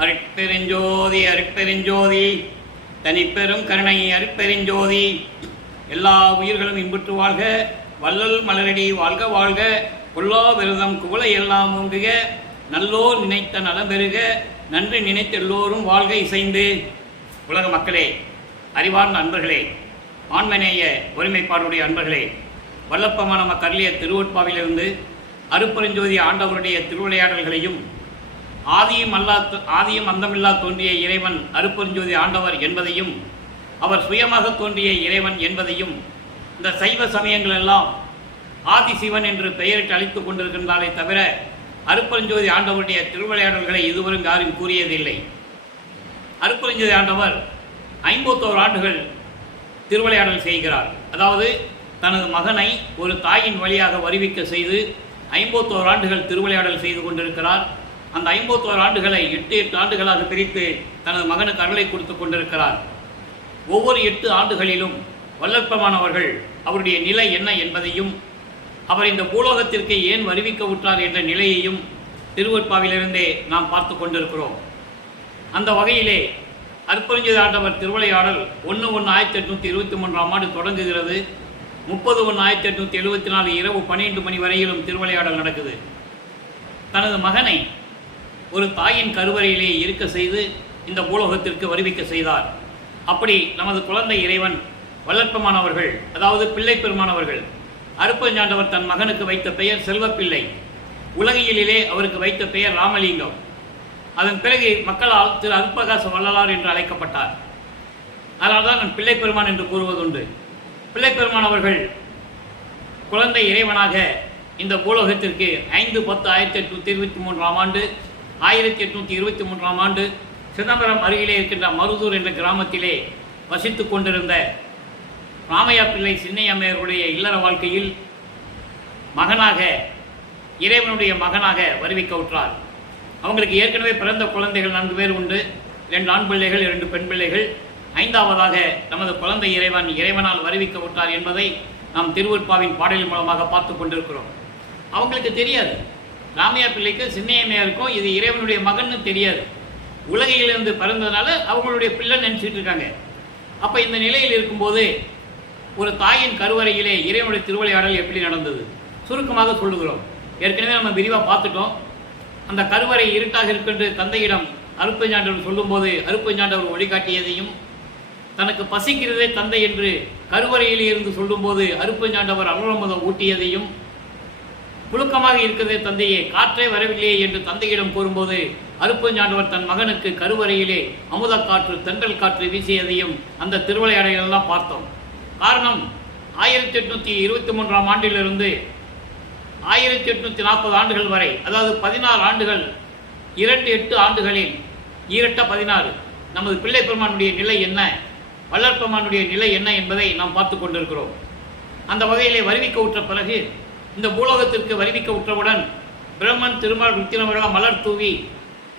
அருட்பெருஞ்சோதி அருட்பெருஞ்சோதி தனிப்பெரும் கருணை அருட்பெருஞ்சோதி. எல்லா உயிர்களும் இன்புற்று வாழ்க, வள்ளல் மலரடி வாழ்க வாழ்க, கொல்லா விரதம் குவளை எல்லாம் ஓங்குக, நல்லோர் நினைத்த நலம் பெறுக, நன்றி நினைத்த எல்லோரும் வாழ்க இசைந்து. உலக மக்களே, அறிவார்ந்த அன்பர்களே, ஆண்மநேய ஒருமைப்பாடுடைய அன்பர்களே, வல்லப்பமான நம்ம கர்லிய திருவொட்பாவிலிருந்து அருட்பெருஞ்சோதி ஆண்டவருடைய திருவிளையாடல்களையும் ஆதியும் அந்தமில்லா தோன்றிய இறைவன் அருட்பெருஞ்சோதி ஆண்டவர் என்பதையும் அவர் சுயமாக தோன்றிய இறைவன் என்பதையும் இந்த சைவ சமயங்கள் எல்லாம் ஆதிசிவன் என்று பெயரிட்டு அழைத்துக் கொண்டிருக்கின்றாலே தவிர அருட்பெருஞ்சோதி ஆண்டவருடைய திருவிளையாடல்களை இதுவரும் யாரும் கூறியதில்லை. அருட்பெருஞ்சோதி ஆண்டவர் 51 ஆண்டுகள் திருவிளையாடல் செய்கிறார். அதாவது தனது மகனை ஒரு தாயின் வழியாக வருவிக்க செய்து 51 ஆண்டுகள் திருவிளையாடல் செய்து கொண்டிருக்கிறார். அந்த 51 ஆண்டுகளை 8 ஆண்டுகளாக பிரித்து தனது மகனுக்கு அருளை கொடுத்து கொண்டிருக்கிறார். ஒவ்வொரு 8 ஆண்டுகளிலும் வல்லற்பமானவர்கள் அவருடைய நிலை என்ன என்பதையும் அவர் இந்த பூலோகத்திற்கு ஏன் வருவிக்க உற்றார் என்ற நிலையையும் திருவொட்பாவிலிருந்தே நாம் பார்த்து கொண்டிருக்கிறோம். அந்த வகையிலே அருட்பெருஞ்சோதி ஆண்டவர் திருவிளையாடல் 1/1/1823 ஆண்டு தொடங்குகிறது. 30/1/1874 இரவு 12 மணி வரையிலும் திருவிளையாடல் நடக்குது. தனது மகனை ஒரு தாயின் கருவறையிலே இருக்க செய்து இந்த பூலோகத்திற்கு வருவிக்க செய்தார். அப்படி நமது குழந்தை இறைவன் வல்லற்பமானவர்கள், அதாவது பிள்ளை பெருமானவர்கள், அருட்பெருஞ்சாண்டவர் தன் மகனுக்கு வைத்த பெயர் செல்வப்பிள்ளை, உலகியலிலே அவருக்கு வைத்த பெயர் ராமலிங்கம். அதன் பிறகு மக்களால் திரு அருட்பிரகாச வள்ளலார் என்று அழைக்கப்பட்டார். அதனால்தான் நான் பிள்ளை பெருமான் என்று கூறுவதுண்டு. பிள்ளை பெருமான் அவர்கள் குழந்தை இறைவனாக இந்த பூலோகத்திற்கு 5/10/1823 ஆண்டு 1823 ஆண்டு சிதம்பரம் அருகிலே இருக்கின்ற மருதூர் என்ற கிராமத்திலே வசித்து கொண்டிருந்த ராமையா பிள்ளை சின்னையம்மையருடைய இல்லற வாழ்க்கையில் மகனாக, இறைவனுடைய மகனாக வருவிக்க உற்றார். அவங்களுக்கு ஏற்கனவே பிறந்த குழந்தைகள் 4 பேர் உண்டு. 2 ஆண் பிள்ளைகள், 2 பெண் பிள்ளைகள். 5ஆவதாக நமது குழந்தை இறைவனால் வருவிக்க விட்டார் என்பதை நாம் திருவொட்பாவின் பாடலின் மூலமாக பார்த்து கொண்டிருக்கிறோம். அவங்களுக்கு தெரியாது, ராமையா பிள்ளைக்கு சின்னையம்மையாருக்கும் இது இறைவனுடைய மகன்னு தெரியாது. உலகையிலிருந்து பிறந்ததுனால அவங்களுடைய பிள்ளை நினைச்சிட்டு இருக்காங்க. அப்போ இந்த நிலையில் இருக்கும்போது ஒரு தாயின் கருவறையிலே இறைவனுடைய திருவிளையாடல் எப்படி நடந்தது சுருக்கமாக சொல்லுகிறோம். ஏற்கனவே நம்ம விரிவாக பார்த்துட்டோம். அந்த கருவறை இருட்டாக இருக்கின்ற தந்தையிடம் அருட்பெருஞ்சாண்டவர் சொல்லும்போது அருட்பெருஞ்சாண்டவர் வழிகாட்டியதையும், தனக்கு பசிக்கிறதே தந்தை என்று கருவறையில் இருந்து சொல்லும்போது அருட்பெருஞ்சாண்டவர் அருளமுதம் ஊட்டியதையும், புழுக்கமாக இருக்கிறதே தந்தையே, காற்றே வரவில்லையே என்று தந்தையிடம் கூறும்போது அருட்பெருஞ்சாண்டவர் தன் மகனுக்கு கருவறையிலே அமுத காற்று, தென்றல் காற்று வீசியதையும் அந்த திருவிளையாடலெல்லாம் பார்த்தோம். காரணம், 1823 ஆண்டிலிருந்து 1840 ஆண்டுகள் வரை, அதாவது 16 ஆண்டுகள், 2/8 ஆண்டுகளில் 2/16 நமது பிள்ளை பெருமானுடைய நிலை என்ன, வல்லற்பெருமானுடைய நிலை என்ன என்பதை நாம் பார்த்து கொண்டிருக்கிறோம். அந்த வகையிலே வருவிக்க உற்ற பிறகு, இந்த பூலோகத்திற்கு வருவிக்க உற்றவுடன் பிரம்மன் திருமால் ருத்திரமர்களால் மலர் தூவி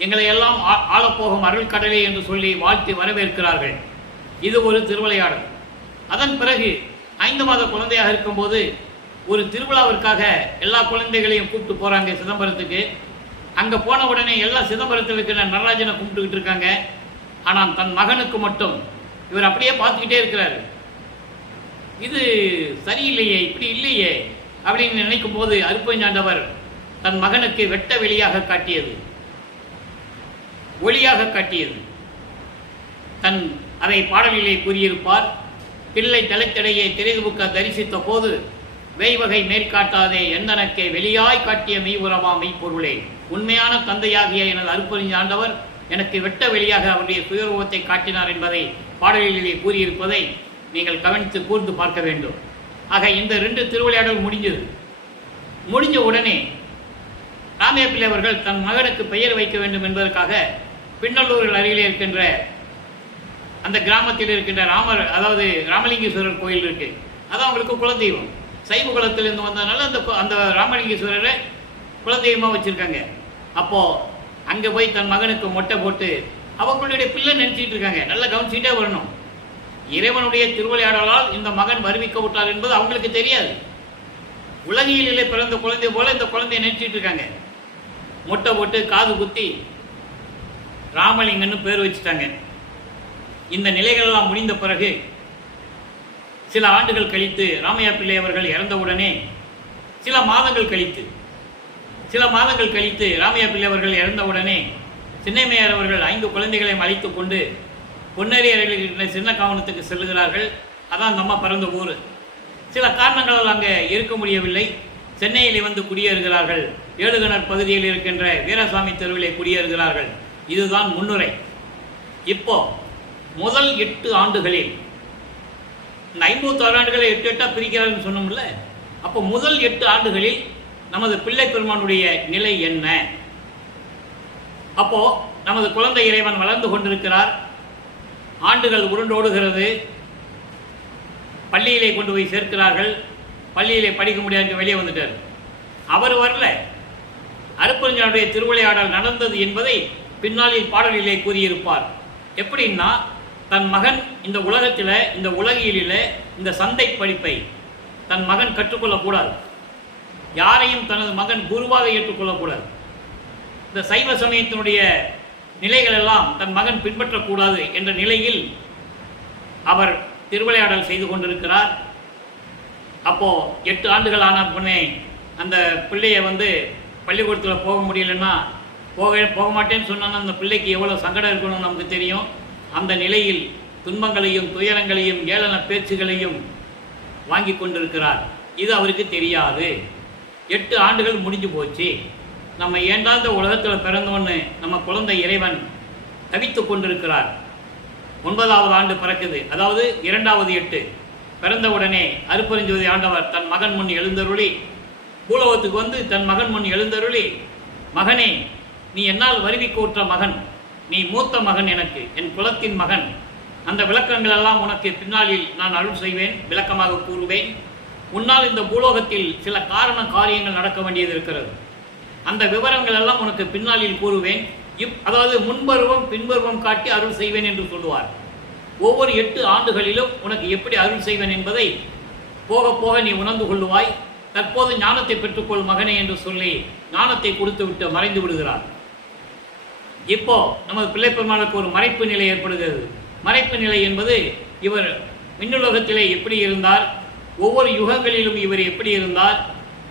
எங்களை எல்லாம் ஆளப்போகும் அருள் கடலே என்று சொல்லி வாழ்த்தி வரவேற்கிறார்கள். இது ஒரு திருவிளையாடல். அதன் பிறகு 5 மாத குழந்தையாக இருக்கும்போது ஒரு திருவிழாவிற்காக எல்லா குழந்தைகளையும் கூப்பிட்டு போகிறாங்க சிதம்பரத்துக்கு. அங்கே போன உடனே எல்லா சிதம்பரத்தில் இருக்கிற நடராஜனை கும்பிட்டுக்கிட்டு இருக்காங்க. ஆனால் தன் மகனுக்கு மட்டும் இவர் அப்படியே பார்த்துக்கிட்டே இருக்கிறார். இது சரியில்லையே, இப்படி இல்லையே அப்படின்னு நினைக்கும் போது அருட்பெருஞ்சாண்டவர் தன் மகனுக்கு வெட்ட வெளியாக காட்டியது, ஒளியாக காட்டியது. அதை பாடலிலே கூறியிருப்பார். பிள்ளை தலைத்தடையை திரைதுபுக்க தரிசித்த போது வேய்வகை மேற்காட்டாதே எந்தனக்கே வெளியாய் காட்டிய மெய்வுறவா மெய்ப்பொருளே, உண்மையான தந்தையாகிய எனது அருட்பெருஞ்சாண்டவர் எனக்கு வெட்ட வெளியாக அவருடைய சுயரூபத்தை காட்டினார் என்பதை பாடலிலே கூறியிருப்பதை நீங்கள் கவனித்து கூர்ந்து பார்க்க வேண்டும். ஆக இந்த 2 திருவிளையாடல் முடிஞ்ச உடனே ராமையா பிள்ளை அவர்கள் தன் மகனுக்கு பெயர் வைக்க வேண்டும் என்பதற்காக பின்னல்லூரில் அருகிலே இருக்கின்ற அந்த கிராமத்தில் இருக்கின்ற அதாவது ராமலிங்கேஸ்வரர் கோயில் இருக்கு. அதான் அவங்களுக்கு குலதெய்வம். சைவ குலத்திலிருந்து வந்ததுனால அந்த ராமலிங்கேஸ்வரரை குலதெய்வமாக வச்சிருக்காங்க. அப்போ அங்கே போய் தன் மகனுக்கு மொட்டை போட்டு அவங்களுடைய பிள்ளை நினைச்சிட்டு இருக்காங்க. நல்லா கவனிச்சுட்டே வரணும். இறைவனுடைய திருவிளையாடலால் இந்த மகன் வருவிக்க விட்டார் என்பது அவங்களுக்கு தெரியாது. உலகியலிலே பிறந்த குழந்தை போல இந்த குழந்தைய நினைச்சிட்டு இருக்காங்க. மொட்டை போட்டு காது குத்தி ராமலிங்கன்னு பேர் வச்சுட்டாங்க. இந்த நிலைகளெல்லாம் முடிந்த பிறகு சில ஆண்டுகள் கழித்து ராமையா பிள்ளை அவர்கள் இறந்தவுடனே சில மாதங்கள் கழித்து ராமையா பிள்ளை அவர்கள் இறந்தவுடனே சின்னம்மையார் அவர்கள் 5 குழந்தைகளையும் அழைத்து கொண்டு பொன்னேரி அருகில் சின்ன காவனத்துக்கு செல்லுகிறார்கள். அதான் நம்ம பிறந்த ஊர். சில காரணங்களால் அங்கே இருக்க முடியவில்லை. சென்னையிலே வந்து குடியேறுகிறார்கள். ஏழுகிணர் பகுதியில் இருக்கின்ற வீரசாமி தெருவிலே குடியேறுகிறார்கள். இதுதான் முன்னுரை. இப்போ முதல் 8 ஆண்டுகளில் இந்த 56 ஆண்டுகளை 8 பிரிக்கிறார்கள் சொன்னோம்ல. அப்போ முதல் 8 ஆண்டுகளில் நமது பிள்ளை பெருமானுடைய நிலை என்ன? அப்போ நமது குழந்தை இறைவன் வளர்ந்து கொண்டிருக்கிறார். ஆண்டுகள் உருண்டோடுகிறது. பள்ளியிலே கொண்டு போய் சேர்க்கிறார்கள். பள்ளியிலே படிக்க முடியாது, வெளியே வந்துட்டார். அவர் வரல. அருட்பெருஞ்சானுடைய திருவிளையாடல் நடந்தது என்பதை பின்னாளில் பாடலிலே கூறியிருப்பார். எப்படின்னா, தன் மகன் இந்த உலகத்தில், இந்த உலகியலில் இந்த சந்தை படிப்பை தன் மகன் கற்றுக்கொள்ளக்கூடாது. யாரையும் தனது மகன் குருவாக ஏற்றுக்கொள்ளக்கூடாது. இந்த சைவ சமயத்தினுடைய நிலைகள் எல்லாம் தன் மகன் பின்பற்றக்கூடாது என்ற நிலையில் அவர் திருவிளையாடல் செய்து கொண்டிருக்கிறார். அப்போது 8 ஆண்டுகள் ஆன பொண்ணே அந்த பிள்ளையை வந்து பள்ளிக்கூடத்தில் போக முடியலன்னா போக மாட்டேன்னு சொன்னான்னா அந்த பிள்ளைக்கு எவ்வளோ சங்கடம் இருக்கணும்னு நமக்கு தெரியும். அந்த நிலையில் துன்பங்களையும் துயரங்களையும் ஏளன பேச்சுகளையும் வாங்கி கொண்டிருக்கிறார். இது அவருக்கு தெரியாது. 8 ஆண்டுகள் முடிஞ்சு போச்சு. நம்ம ஏண்டாந்த உலகத்தில் பிறந்தோன்னு நம்ம குழந்தை இறைவன் தவித்து கொண்டிருக்கிறார். 9வது ஆண்டு பிறக்குது. அதாவது 2வது 8 பிறந்தவுடனே அருட்பெருஞ்ஜோதி ஆண்டவர் தன் மகன் முன் எழுந்தருளி பூலோகத்துக்கு வந்து தன் மகன் முன் எழுந்தருளி, மகனே, நீ என்னால் வருவிக்கூற்ற மகன், நீ மூத்த மகன், எனக்கு என் குலத்தின் மகன். அந்த விளக்கங்கள் எல்லாம் உனக்கு பின்னாளில் நான் அருள் செய்வேன், விளக்கமாக கூறுவேன். உன்னால் இந்த பூலோகத்தில் சில காரியங்கள் நடக்க வேண்டியது இருக்கிறது. அந்த விவரங்கள் எல்லாம் உனக்கு பின்னாளில் கூறுவேன். அதாவது முன்பருவம் பின்பருவம் காட்டி அருள் செய்வேன் என்று சொல்லுவார். ஒவ்வொரு 8 ஆண்டுகளிலும் உனக்கு எப்படி அருள் செய்வேன் என்பதை போக போக நீ உணர்ந்து கொள்ளுவாய். தற்போது ஞானத்தை பெற்றுக்கொள் மகனே என்று சொல்லி ஞானத்தை கொடுத்து விட்டு மறைந்து விடுகிறார். இப்போ நமது பிள்ளை பெருமானுக்கு ஒரு மறைப்பு நிலை ஏற்படுகிறது. மறைப்பு நிலை என்பது இவர் விண்ணுலகத்திலே எப்படி இருந்தார், ஒவ்வொரு யுகங்களிலும் இவர் எப்படி இருந்தார்,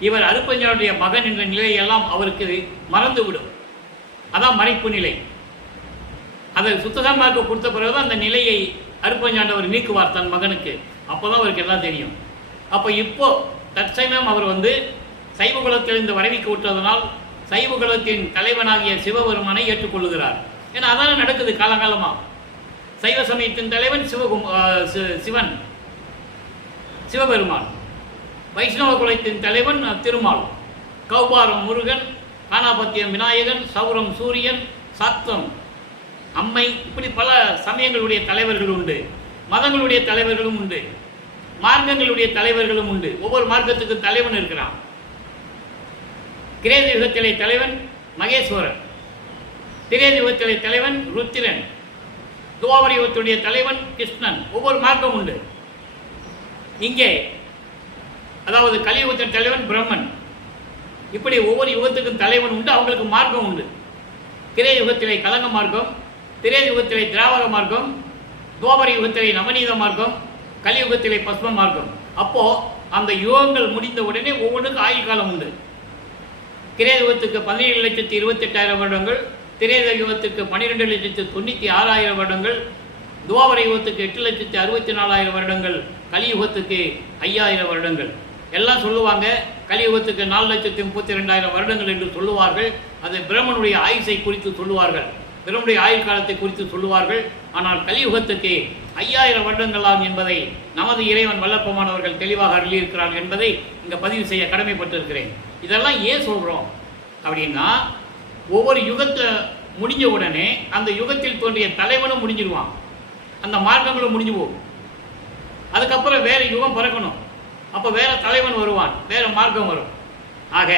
இவர் அருட்பெருஞ்சானுடைய மகன் என்ற நிலையெல்லாம் அவருக்கு மறந்துவிடும். அதான் மறைப்பு நிலை. அதை சுத்தசன்மார்க்கு கொடுத்த பிறகுதான் அந்த நிலையை அருட்பெருஞ்சாண்டவர் நீக்குவார் தன் மகனுக்கு. அப்போதான் அவருக்கு எல்லாம் தெரியும். அப்போ இப்போ தற்சமயம் அவர் வந்து சைவகுலத்திலிருந்து வரவிக்க விட்டதனால் சைவகுலத்தின் தலைவனாகிய சிவபெருமானை ஏற்றுக்கொள்ளுகிறார். ஏன்னா அதான் நடக்குது காலங்காலமாக. சைவ சமயத்தின் தலைவன் சிவன் சிவபெருமான், வைஷ்ணவ குலத்தின் தலைவன் திருமால், கௌபாரம் முருகன், காணாபத்தியம் விநாயகன், சௌரம் சூரியன், சாத்தம் அம்மை, இப்படி பல சமயங்களுடைய தலைவர்கள் உண்டு. மதங்களுடைய தலைவர்களும் உண்டு. மார்க்கங்களுடைய தலைவர்களும் உண்டு. ஒவ்வொரு மார்க்கத்துக்கு தலைவன் இருக்கிறான். கிரேத யுகத்திலே தலைவன் மகேஸ்வரன், திரேத யுகத்திலே தலைவன் ருத்திரன், துவாபர யுகத்துடைய தலைவன் கிருஷ்ணன். ஒவ்வொரு மார்க்கம் உண்டு. இங்கே அதாவது கலியுகத்தின் தலைவன் பிரம்மன். இப்படி ஒவ்வொரு யுகத்துக்கும் தலைவன் உண்டு. அவங்களுக்கு மார்க்கம் உண்டு. கிரே யுகத்திலே கலங்க மார்க்கம், திரேத யுகத்திலே திராவக மார்க்கம், துவாபர யுகத்திலே நவநீத மார்க்கம், கலியுகத்திலே பஸ்ம மார்க்கம். அப்போ அந்த யுகங்கள் முடிந்த உடனே ஒவ்வொன்றுக்கும் ஆயுள் காலம் உண்டு. கிரேத யுகத்துக்கு 17,28,000 வருடங்கள், திரேத யுகத்துக்கு 12,96,000 வருடங்கள், துவாபர யுகத்துக்கு 8,64,000 வருடங்கள், கலியுகத்துக்கு 5,000 வருடங்கள். எல்லாம் சொல்லுவாங்க கலியுகத்துக்கு 4,32,000 வருடங்கள் என்று சொல்லுவார்கள். அது பிரம்மனுடைய ஆயுசை குறித்து சொல்லுவார்கள், பிரம்மனுடைய ஆயுள் காலத்தை குறித்து சொல்லுவார்கள். ஆனால் கலியுகத்துக்கு 5,000 வருடங்களாம் என்பதை நமது இறைவன் வல்லப்பமானவர்கள் தெளிவாக அருளியிருக்கிறார் என்பதை இங்கே பதிவு செய்ய கடமைப்பட்டிருக்கிறேன். இதெல்லாம் ஏன் சொல்கிறோம் அப்படின்னா, ஒவ்வொரு யுகத்தை முடிஞ்ச உடனே அந்த யுகத்தில் தோன்றிய தலைவனும் முடிஞ்சிடுவான், அந்த மார்க்கங்களும் முடிஞ்சு போகும். அதுக்கப்புறம் வேறு யுகம் பிறக்கணும். அப்போ வேற தலைவன் வருவான், வேற மார்க்கம் வரும். ஆக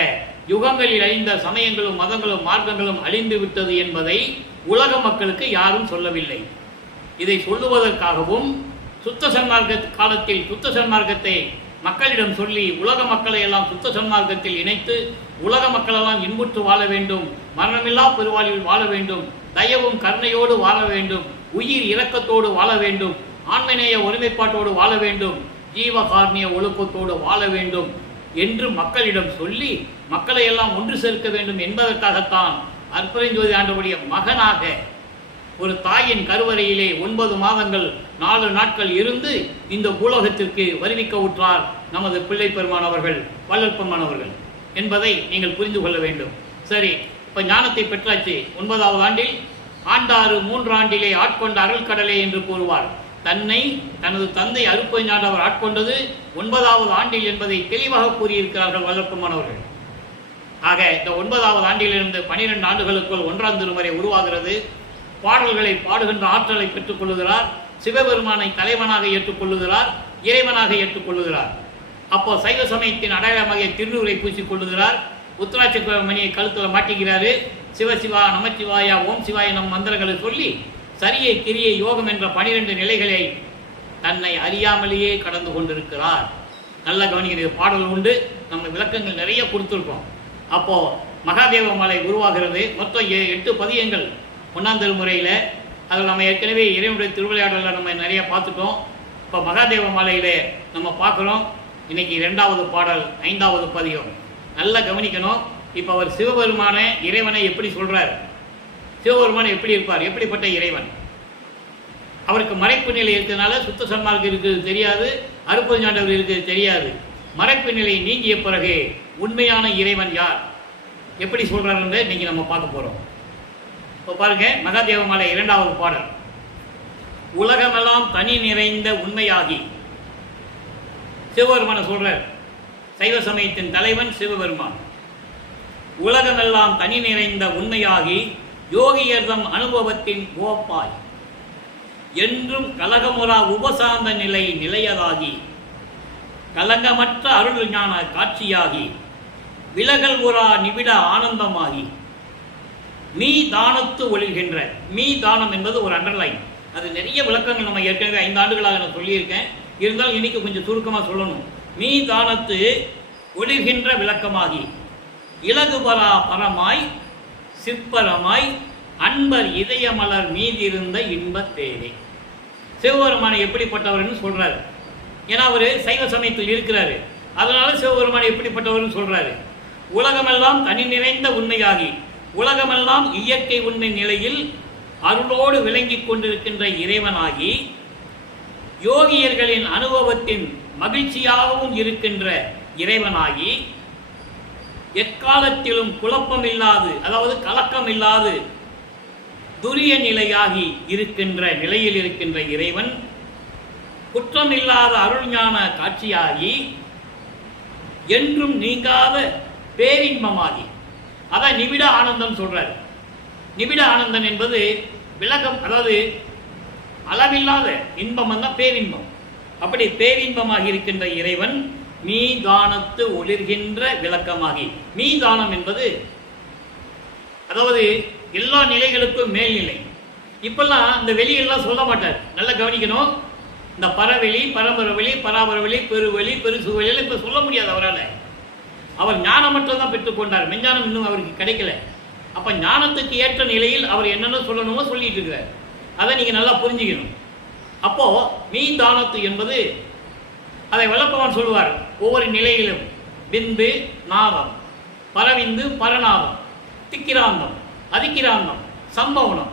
யுகங்களில் அழிந்த சமயங்களும் மதங்களும் மார்க்கங்களும் அழிந்து விட்டது என்பதை உலக மக்களுக்கு யாரும் சொல்லவில்லை. இதை சொல்லுவதற்காகவும் சுத்த சன்மார்க்க காலத்தில் சுத்த சன்மார்க்கத்தை மக்களிடம் சொல்லி உலக மக்களை எல்லாம் சுத்த சன்மார்க்கத்தில் இணைத்து உலக மக்களெல்லாம் இன்புற்று வாழ வேண்டும், மரணமில்லா பெருவாழ்வில் வாழ வேண்டும், தயவும் கருணையோடு வாழ வேண்டும், உயிர் இரக்கத்தோடு வாழ வேண்டும், ஆண்மநேய ஒருமைப்பாட்டோடு வாழ வேண்டும், ஜீவகாருண்ய ஒழுக்கத்தோடு வாழ வேண்டும் என்று மக்களிடம் சொல்லி மக்களை எல்லாம் ஒன்று சேர்க்க வேண்டும் என்பதற்காகத்தான் அற்புதஞ்சோதி ஆண்டவருடைய மகனாக ஒரு தாயின் கருவறையிலே 9 மாதங்கள் 4 நாட்கள் இருந்து இந்த பூலோகத்திற்கு வருவிக்க உற்றார் நமது பிள்ளை பெருமான் அவர்கள், வள்ளல் பெருமான் அவர்கள் என்பதை நீங்கள் புரிந்து கொள்ள வேண்டும். சரி, இப்போ ஞானத்தை பெற்றாச்சு. 9வது ஆண்டில் ஆண்டாறு 3 ஆண்டிலே ஆட்கொண்ட அருள்கடலே என்று கூறுவார். தன்னை தனது தந்தை அருட்பெருஞ்சாண்டவர் ஆட்கொண்டது 9வது ஆண்டில் என்பதை தெளிவாக கூறியிருக்கிறார்கள் வள்ளல் பெருமான் அவர்கள். ஆக இந்த 9வது ஆண்டிலிருந்து 12 ஆண்டுகளுக்குள் 1ஆம் திருமுறை உருவாகிறது. பாடல்களை பாடுகின்ற ஆற்றலை பெற்றுக் கொள்ளுகிறார். சிவபெருமானை தலைவனாக ஏற்றுக்கொள்ளுகிறார், இறைவனாக ஏற்றுக்கொள்ளுகிறார். அப்போ சைவ சமயத்தின் அடையாளமாக திருநூரை பூசிக் கொள்ளுகிறார். உத்தராட்ச மணியை கழுத்தில் மாட்டிக்கிறாரு. சிவசிவா நமச்சிவாயா ஓம் சிவாய நம் மந்திரங்களை சொல்லி சரியை கிரியை யோகம் என்ற 12 நிலைகளை தன்னை அறியாமலேயே கடந்து கொண்டிருக்கிறார். நல்ல கவனிக்கிற பாடல் உண்டு, நம்ம விளக்கங்கள் நிறைய கொடுத்துருக்கோம். அப்போ மகாதேவ மலை உருவாகிறது. மொத்தம் 8 பதியங்கள் 1ஆம் திருமுறையில். அதில் நம்ம ஏற்கனவே இறைவனுடைய திருவிளையாடலில் நம்ம நிறைய பார்த்துட்டோம். இப்போ மகாதேவ மாலையில் நம்ம பார்க்குறோம். இன்னைக்கு 2வது பாடல் 5வது பதியம். நல்லா கவனிக்கணும். இப்போ அவர் சிவபெருமான இறைவனை எப்படி சொல்கிறார்? சிவபெருமான் எப்படி இருப்பார்? எப்படிப்பட்ட இறைவன்? அவருக்கு மறைப்பு நிலை இருக்கிறதுனால சுத்த சன்மார்க்கம் இருக்கிறது தெரியாது, அருட்பெருஞ்சாண்டவர் இருக்கிறது தெரியாது. மறைப்பு நிலை நீங்கிய பிறகு உண்மையான இறைவன் யார், எப்படி சொல்கிறாருன்னு இன்னைக்கு நம்ம பார்க்க போகிறோம். இப்போ பாருங்க, மகாதேவ மாலை 2வது பாடல். உலகமெல்லாம் தனி நிறைந்த உண்மையாகி, சிவபெருமான சொல்றார். சைவ சமயத்தின் தலைவன் சிவபெருமான். உலகமெல்லாம் தனி நிறைந்த உண்மையாகி யோகியர்தம் அனுபவத்தின் கோப்பாய் என்றும் கலகமுறா உபசாந்த நிலை நிலையதாகி கலங்கமற்ற அருள் ஞான காட்சியாகி விலகல் உறா நிபிட ஆனந்தமாகி மீ தானத்து ஒளிர்கின்ற. மீ தானம் என்பது ஒரு அண்டர்லைன். அது நிறைய விளக்கங்கள் நம்ம ஏற்கனவே 5 ஆண்டுகளாக நான் சொல்லியிருக்கேன். இருந்தாலும் இன்னைக்கு கொஞ்சம் சுருக்கமாக சொல்லணும். மீ தானத்து ஒளிர்கின்ற விளக்கமாகி இலகுபரா பரமாய் சிற்பரமாய் அன்பர் இதயமலர் மீதிருந்த இன்பத் தேவை. சிவபெருமானை எப்படிப்பட்டவர்னு சொல்றாரு. ஏன்னா அவர் சைவ சமயத்தில் இருக்கிறாரு, அதனால சிவபெருமானை எப்படிப்பட்டவர்னு சொல்றாரு. உலகமெல்லாம் தனி நிறைந்த உண்மையாகி, உலகமெல்லாம் இயற்கை உண்மை நிலையில் அருளோடு விளங்கிக் கொண்டிருக்கின்ற இறைவனாகி, யோகியர்களின் அனுபவத்தின் மகிழ்ச்சியாகவும் இருக்கின்ற இறைவனாகி, எக்காலத்திலும் குழப்பம் இல்லாது, அதாவது கலக்கம் இல்லாது துரிய நிலையாகி இருக்கின்ற நிலையில் இருக்கின்ற இறைவன், குற்றம் இல்லாத அருள்ஞான காட்சியாகி, என்றும் நீங்காத பேரின்பமாகி, அதான் நிபிட ஆனந்தம் சொல்றார். நிபிட ஆனந்தம் என்பது விளக்கம், அதாவது அளவில்லாத இன்பம் தான் பேரின்பம். அப்படி பேரின்பமாகி இருக்கின்ற இறைவன் மீதானத்து ஒளிர்கின்ற விளக்கமாகி. மீதானம் என்பது அதாவது எல்லா நிலைகளுக்கும் மேல்நிலை. இப்பெல்லாம் இந்த வெளியெல்லாம் சொல்ல மாட்டார், நல்லா கவனிக்கணும். இந்த பரவெளி, பரம்பரவெளி, பராபரவெளி, பெருவெளி, பெருசுவெளி இப்ப சொல்ல முடியாது அவரால். அவர் ஞானமற்றம் தான் பெற்றுக்கொண்டார், மெஞ்ஞானம் இன்னும் அவருக்கு கிடைக்கல. அப்ப ஞானத்துக்கு ஏற்ற நிலையில் அவர் என்னென்ன சொல்லணுமோ சொல்லிட்டு இருக்கிறார். அதை நீங்க நல்லா புரிஞ்சுக்கணும். அப்போ மீதானத்து என்பது, அதை விளப்பவன் சொல்வார், ஒவ்வொரு நிலையிலும் பிந்து நாதம், பரவிந்து பரநாதம், திக்கிராந்தம், அதிக்கிராந்தம், சம்பவனம்,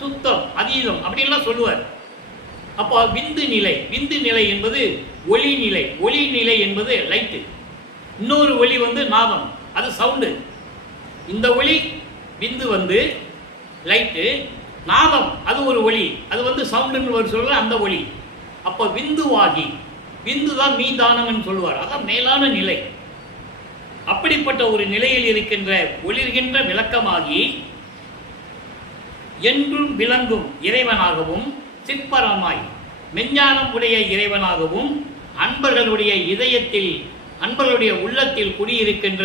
சுத்தம், அதீதம் அப்படின்லாம் சொல்லுவார். அப்போ விந்து நிலை, விந்து நிலை என்பது ஒளி நிலை, ஒளி நிலை என்பது லைட்டு, இன்னொரு ஒளி நாதம், அது சவுண்டு. இந்த ஒளி விந்து லைட்டு, நாதம் அது ஒரு ஒளி, அது சவுண்டுன்னு ஒரு சொல்ற அந்த ஒளி. அப்போ விந்துவாகி, விந்து தான் மீதானம் சொல்லுவார், அதான் மேலான நிலை. அப்படிப்பட்ட ஒரு நிலையில் இருக்கின்ற ஒளிர்கின்ற விளக்கமாகி என்றும் விளங்கும் இறைவனாகவும், சிற்பரமாய் மெஞ்ஞானம் உடைய இறைவனாகவும், அன்பர்களுடைய இதயத்தில், அன்பர்களுடைய உள்ளத்தில் குடியிருக்கின்ற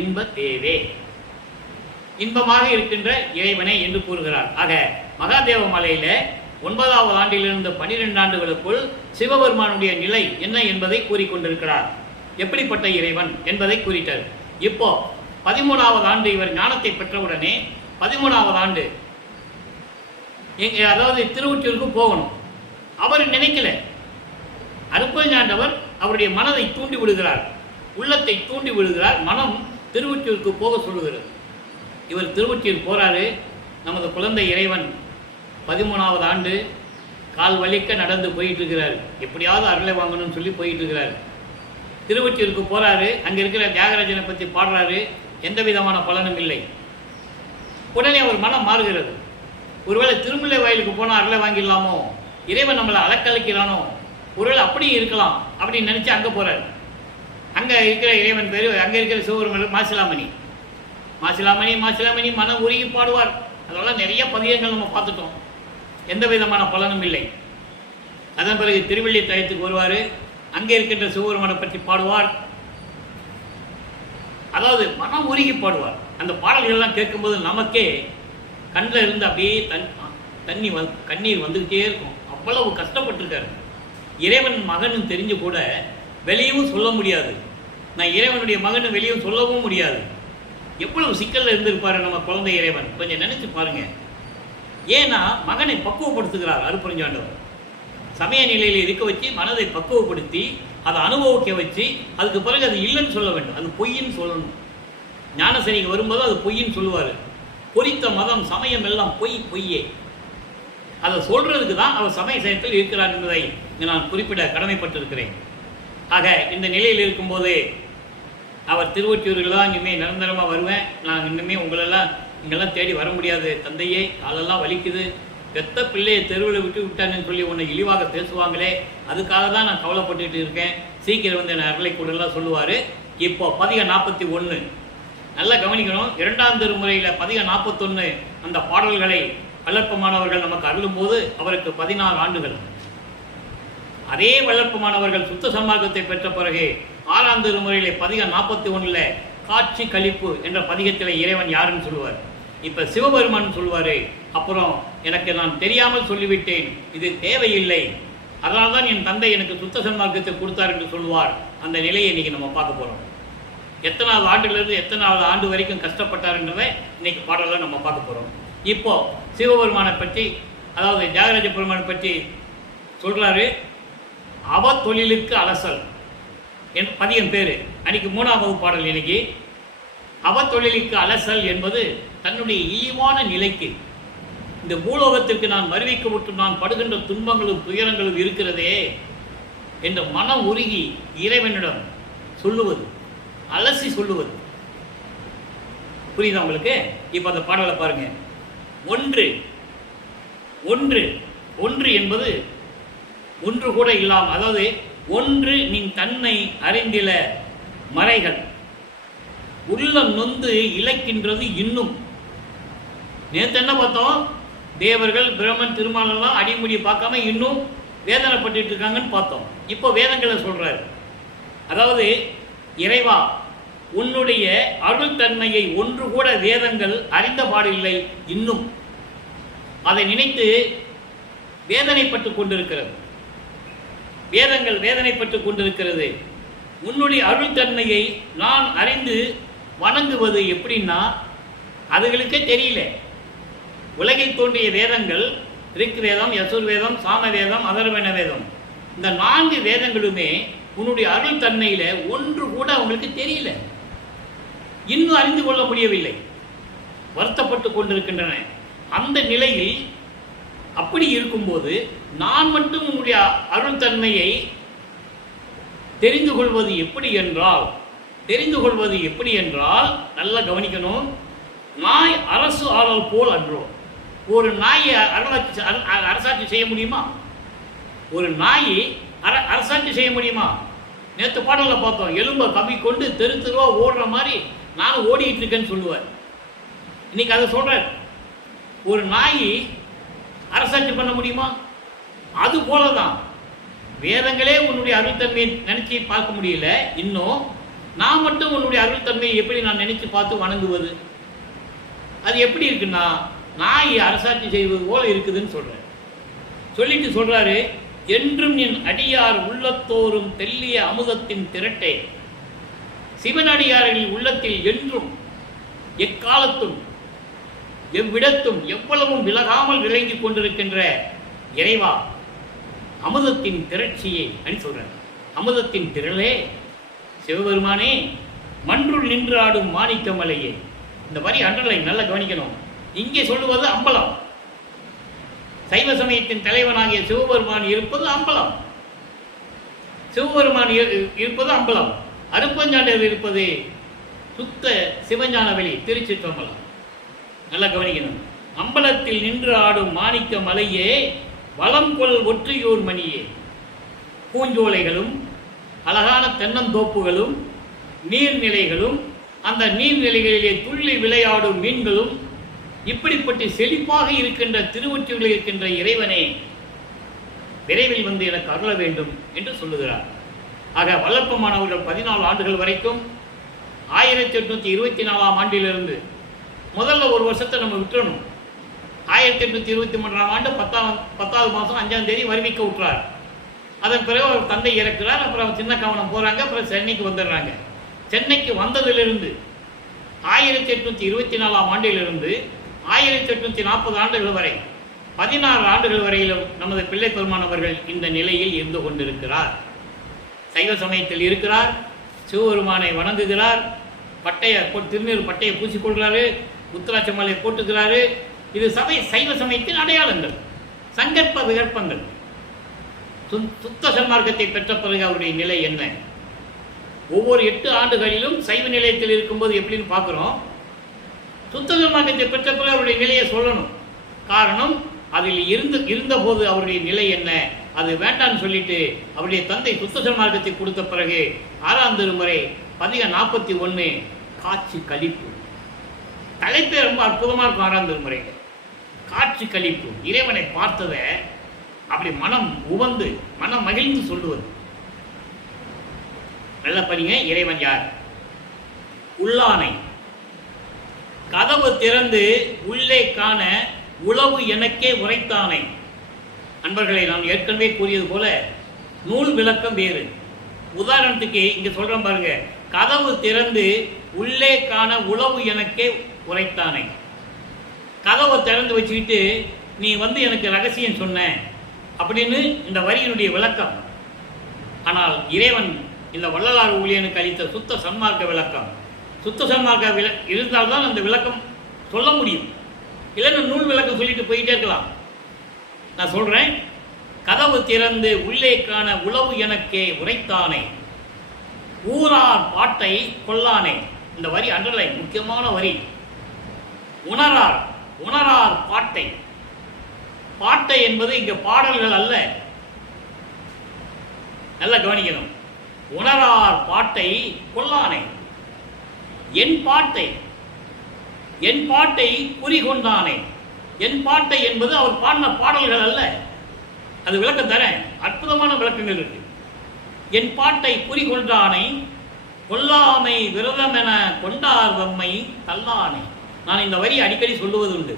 இன்ப தேவே, இன்பமாக இருக்கின்ற இறைவனை என்று கூறுகிறார். ஆக மகாதேவ மலையில 9வது ஆண்டிலிருந்து 12 ஆண்டுகளுக்குள் சிவபெருமானுடைய நிலை என்ன என்பதை கூறிக்கொண்டிருக்கிறார். எப்படிப்பட்ட இறைவன் என்பதை கூறிட்டார். இப்போ 13வது ஆண்டு இவர் ஞானத்தை பெற்றவுடனே 13வது ஆண்டு அதாவது திருவொற்றியூருக்கு போகணும். அவர் நினைக்கல. அருட்பெருஞ்சாண்டவர் அவருடைய மனதை தூண்டி விடுகிறார், உள்ளத்தை தூண்டி விடுகிறார். மனம் திருவொற்றியூருக்கு போக சொல்லுகிறது. இவர் திருவொற்றியூர் போறாரு. நமது குழந்தை இறைவன் 13வது ஆண்டு கால் வலிக்க நடந்து போயிட்டு இருக்கிறார். எப்படியாவது அருளை வாங்கணும்னு சொல்லி போயிட்டு இருக்கிறார். திருவொற்றியூருக்கு போறாரு. அங்கே இருக்கிற தியாகராஜனை பற்றி பாடுறாரு. எந்த விதமான பலனும் இல்லை. உடனே அவர் மனம் மாறுகிறது. ஒருவேளை திருமலை வயலுக்கு போனால் அருளை வாங்கிடலாமோ, இறைவன் நம்மளை அலக்கழிக்கிறானோ, ஒருவேளை அப்படியும் இருக்கலாம் அப்படின்னு நினச்சி அங்கே போகிறார். அங்கே இருக்கிற இறைவன் பேர், அங்கே இருக்கிற சிவபெருமான் மாசிலாமணி. மாசிலாமணி மாசிலாமணி மனம் உருகி பாடுவார். அதெல்லாம் நிறைய பதியங்கள் நம்ம பார்த்துட்டோம். எந்த விதமான பலனும் இல்லை. அதன் பிறகு திருவள்ளி தயத்துக்கு வருவார். அங்கே இருக்கின்ற சிவபெருமானை பற்றி பாடுவார். அதாவது மனம் உருகி பாடுவார். அந்த பாடல்கள்லாம் கேட்கும்போது நமக்கே கண்ணில் இருந்து அப்படியே கண்ணீர் வந்துக்கிட்டே இருக்கும். அவ்வளவு கஷ்டப்பட்டிருக்காரு. இறைவன் மகனும் தெரிஞ்சு கூட வெளியவும் சொல்ல முடியாது. நான் இறைவனுடைய மகன் வெளியும் சொல்லவும் முடியாது. எவ்வளவு சிக்கலில் இருந்திருப்பாரு நம்ம குழந்தை இறைவன். கொஞ்சம் நினைச்சு பாருங்க. ஏன்னா மகனை பக்குவப்படுத்துகிறார் அருட்பெருஞ்சாண்டவர். சமய நிலையில் இருக்க வச்சு மனதை பக்குவப்படுத்தி அதை அனுபவிக்க வச்சு அதுக்கு பிறகு அது இல்லைன்னு சொல்ல வேண்டும். அது பொய்ன்னு சொல்லணும். ஞானசனிக்கு வரும்போது அது பொய்ன்னு சொல்லுவார். பொறித்த மதம் சமயம் எல்லாம் பொய்யே. அதை சொல்றதுக்கு தான் அவர் சமய சயத்தில் இருக்கிறார் என்பதை நான் குறிப்பிட கடமைப்பட்டிருக்கிறேன். ஆக இந்த நிலையில் இருக்கும்போது அவர் திருவொற்றியூரில் தான் இனிமேல் நிரந்தரமாக வருவேன். நான் இன்னுமே உங்களெல்லாம் இங்கெல்லாம் தேடி வர முடியாது தந்தையே, காலெல்லாம் வலிக்குது, பெத்த பிள்ளையை தெருவில் விட்டான்னு சொல்லி உன்னை இழிவாக பேசுவாங்களே, அதுக்காக தான் நான் கவலைப்பட்டுக்கிட்டு இருக்கேன், சீக்கிரம் வந்து என்னை அருளை கூடலாம் சொல்லுவார். இப்போ பதிகம் 41 நல்லா கவனிக்கணும். 2ஆம் திருமுறையில் பதிகம் 41 அந்த பாடல்களை வளர்ப்பமானவர்கள் நமக்கு அருளும் போது அவருக்கு 16 ஆண்டுகள். அதே வளர்ப்பமானவர்கள் சுத்த சன்மார்க்கத்தை பெற்ற பிறகு 6ஆம் திருமுறையிலே பதிகம் 41 காட்சி கழிப்பு என்ற பதிகத்தில் இறைவன் யாருன்னு சொல்லுவார். இப்போ சிவபெருமான் சொல்லுவார். அப்புறம் எனக்கு நான் தெரியாமல் சொல்லிவிட்டேன், இது தேவையில்லை, அதனால்தான் என் தந்தை எனக்கு சுத்த சன்மார்க்கத்தை கொடுத்தார் என்று சொல்லுவார். அந்த நிலையை இன்னைக்கு நம்ம பார்க்க போகிறோம். எத்தனாவது ஆண்டுலேருந்து எத்தனாவது ஆண்டு வரைக்கும் கஷ்டப்பட்டார்ன்றதை இன்னைக்கு பாடலாம் நம்ம பார்க்க போகிறோம். இப்போ சிவபெருமானை பற்றி, அதாவது தியாகராஜ பெருமானை பற்றி சொல்கிறாரு. அவ தொழிலுக்கு அலசல் என் பதியம் பேர். அன்னைக்கு 3வது பாடல். இன்னைக்கு அவ தொழிலுக்கு அலசல் என்பது தன்னுடைய இழிவான நிலைக்கு, இந்த பூலோகத்திற்கு நான் வருவிக்கப்பட்டு நான் படுகின்ற துன்பங்களும் துயரங்களும் இருக்கிறதே என்ற மனம் உருகி இறைவனிடம் சொல்லுவது, அலசி சொல்லுவது. புரியுதா உங்களுக்கு? இப்போ அந்த பாடலை பாருங்க. ஒன்று ஒன்று ஒன்று என்பது ஒன்று கூட இல்லாமல், அதாவது ஒன்று நீ தன்னை அறிந்தில மறைகள் உள்ளம் நொந்து இழைக்கின்றது இன்னும். நேற்று என்ன பார்த்தோம்? தேவர்கள் பிரம்மன் திருமாலெல்லாம் அடிமுடி பார்க்காம இன்னும் வேதனைப்பட்டு இருக்காங்கன்னு பார்த்தோம். இப்போ வேதங்களை சொல்றாரு. அதாவது இறைவா, உன்னுடைய அருள் தன்மையை ஒன்று கூட வேதங்கள் அறிந்த பாடில்லை இன்னும். அதை நினைத்து வேதனைப்பட்டு கொண்டிருக்கிறது. வேதங்கள் வேதனைப்பட்டு கொண்டிருக்கிறது. உன்னுடைய அருள் தன்மையை நான் அறிந்து வணங்குவது எப்படின்னா அதுகளுக்கே தெரியல. உலகில் தோன்றிய வேதங்கள் ரிக் வேதம், யசுர் வேதம், சாம வேதம், அதர்வண வேதம், இந்த 4 வேதங்களுமே உன்னுடைய அருள் தன்மையில ஒன்று கூட அவங்களுக்கு தெரியல, இன்னும் அறிந்து கொள்ள முடியவில்லை, வருத்தப்பட்டு கொண்டிருக்கின்றன. அந்த நிலையில் அப்படி இருக்கும்போது நான் மட்டும் உன்னுடைய அருள் தன்மையை தெரிந்து கொள்வது எப்படி என்றால் நல்லா கவனிக்கணும். நாய் அரசு ஆளல் போல் அன்றோ. ஒரு நாயை அரசாட்சி செய்ய முடியுமா? ஒரு நாயை அரசாட்சி செய்ய முடியுமா? நேற்று பாடலில் பார்த்தோம். எலும்பை கவி கொண்டு தெரு தெருவா ஓடுற மாதிரி நானும் ஓடிட்டு இருக்கேன்னு சொல்லுவார். இன்னைக்கு அதை சொல்றார். ஒரு நாய் அரசாட்சி பண்ண முடியுமா? அது போலதான் வேதங்களே உன்னுடைய அருள்தன்மையை நினைச்சு பார்க்க முடியல. இன்னும் நான் மட்டும் உன்னுடைய அருள்தன்மையை எப்படி நான் நினைச்சு பார்த்து வணங்குவது? அது எப்படி இருக்குன்னா நாய் அரசாட்சி செய்வது போல இருக்குதுன்னு சொல்றேன். சொல்லிட்டு சொல்றாரு, என்றும் என் அடியார் உள்ளத்தோறும் தெல்லிய அமுதத்தின் திரட்டே. சிவனடியார்களின் உள்ளத்தில் என்றும் எக்காலத்தும் எவ்விடத்தும் எவ்வளவும் விலகாமல் விளங்கிக் கொண்டிருக்கின்ற இறைவா, அமுதத்தின் திரட்சியை அப்படின்னு சொல்றார். அமுதத்தின் திரளே, சிவபெருமானே, மன்றுள் நின்று ஆடும் மாணிக்கமலையே. இந்த வரி அண்டர்லைன் நல்லா கவனிக்கணும். இங்கே சொல்லுவது அம்பலம். சைவ சமயத்தின் தலைவனாகிய சிவபெருமான் இருப்பது அம்பலம். சிவபெருமான் இருப்பது அம்பலம். அருப்பஞ்சாண்டர் இருப்பது சுத்த சிவஞான வெளி, திருச்சிற்றம்பலம். நல்லா கவனிக்கணும். அம்பலத்தில் நின்று ஆடும் மாணிக்க மலையே, வளம் கொள் ஒற்றியூர் மணியே. பூஞ்சோலைகளும் அழகான தென்னந்தோப்புகளும் நீர்நிலைகளும் அந்த நீர்நிலைகளிலே துள்ளி விளையாடும் மீன்களும் இப்படிப்பட்ட செழிப்பாக இருக்கின்ற திருவொற்றியூரில் இருக்கின்ற இறைவனே, விரைவில் வந்து எனக்கு அருள வேண்டும் என்று சொல்லுகிறார். ஆக வல்லப்பமானவர்கள் 14 ஆண்டுகள் வரைக்கும் 1824ஆம் ஆண்டிலிருந்து முதல்ல ஒரு வருஷத்தை நம்ம விட்டுறணும். 1823ஆம் ஆண்டு 10வது மாதம் 5ஆம் தேதி வருவிக்க விட்டுறார். அதன் பிறகு அவர் தந்தை இறக்கிறார். அப்புறம் சின்ன கவனம் போகிறாங்க. அப்புறம் சென்னைக்கு வந்துடுறாங்க. சென்னைக்கு வந்ததிலிருந்து 1824ஆம் ஆண்டிலிருந்து 1840 ஆண்டுகள் வரை 16 ஆண்டுகள் வரையிலும் நமது பிள்ளை பெருமான் அவர்கள் இந்த நிலையில் இருந்து கொண்டிருக்கிறார். சைவ சமயத்தில் இருக்கிறார். சிவபெருமானை வணங்குகிறார். திருநீர் பட்டையை பூசிக்கொள்கிறாரு. உத்தராட்ச மாலையை போட்டுக்கிறாரு. இது சைவ சமயத்தின் அடையாளங்கள், சங்கற்ப விகற்பங்கள். சுத்த சன்மார்க்கத்தை பெற்ற பிறகு அவருடைய நிலை என்ன? ஒவ்வொரு 8 ஆண்டுகளிலும் சைவ நிலையத்தில் இருக்கும்போது எப்படின்னு பார்க்குறோம். சுத்த சன்மார்க்கத்தை பெற்ற பிறகு அவருடைய நிலையை சொல்லணும். காரணம், அதில் இருந்தபோது அவருடைய நிலை என்ன, அது வேண்டான்னு சொல்லிட்டு அவருடைய தந்தை சுத்த சன்மார்க்கத்தை கொடுத்த பிறகு 6ஆம் திருமுறை பதிகம் 41 காட்சி கழிப்பு. தலைப்பே ரொம்ப அற்புதமாக இருக்கும். 6ஆம் திருமுறை காட்சி கழிப்பு. இறைவனை பார்த்ததை அப்படி மனம் உவந்து மனம் மகிழ்ந்து சொல்லுவது. நல்ல படிங்க. இறைவன் யார்? உள்ளானை. கதவு திறந்து உள்ளே காண உளவு எனக்கே உரைத்தானை. அன்பர்களை நான் ஏற்கனவே கூறியது போல நூல் விளக்கம் வேறு. உதாரணத்துக்கு இங்க சொல்றேன் பாருங்க. கதவு திறந்து உள்ளே காண உளவு எனக்கே உரைத்தானை. கதவை திறந்து வச்சுக்கிட்டு நீ வந்து எனக்கு ரகசியம் சொன்ன அப்படின்னு இந்த வரியினுடைய விளக்கம். ஆனால் இறைவன் இந்த வள்ளலார் ஊழியனுக்கு அளித்த சுத்த சன்மார்க்க விளக்கம். சுத்த சன்மார்க்க இருந்தால்தான் அந்த விளக்கம் சொல்ல முடியும். இல்லைன்னா நூல் விளக்கம் சொல்லிட்டு போயிட்டே இருக்கலாம். நான் சொல்றேன், கதவு திறந்து உள்ளே காண உளவு எனக்கே உரைத்தானே, ஊரார் பாட்டை கொல்லானே. இந்த வரி அண்டர்லைன், முக்கியமான வரி. உணரார் பாட்டை. பாட்டை என்பது இங்க பாடல்கள் அல்ல. நல்லா கவனிக்கணும். உணரார் பாட்டை கொல்லானே. என் பாட்டை குறிகொண்டானே. என் பாட்டை என்பது அவர் பாடின பாடல்கள் அல்ல. அது விளக்கம் தர அற்புதமான விளக்கங்கள் இருக்கு. என் பாட்டை குறிகொண்டானை கொல்லாமை விரதமென கொண்டார் வம்மை தல்லானை. நான் இந்த வரி அடிக்கடி சொல்லுவது உண்டு.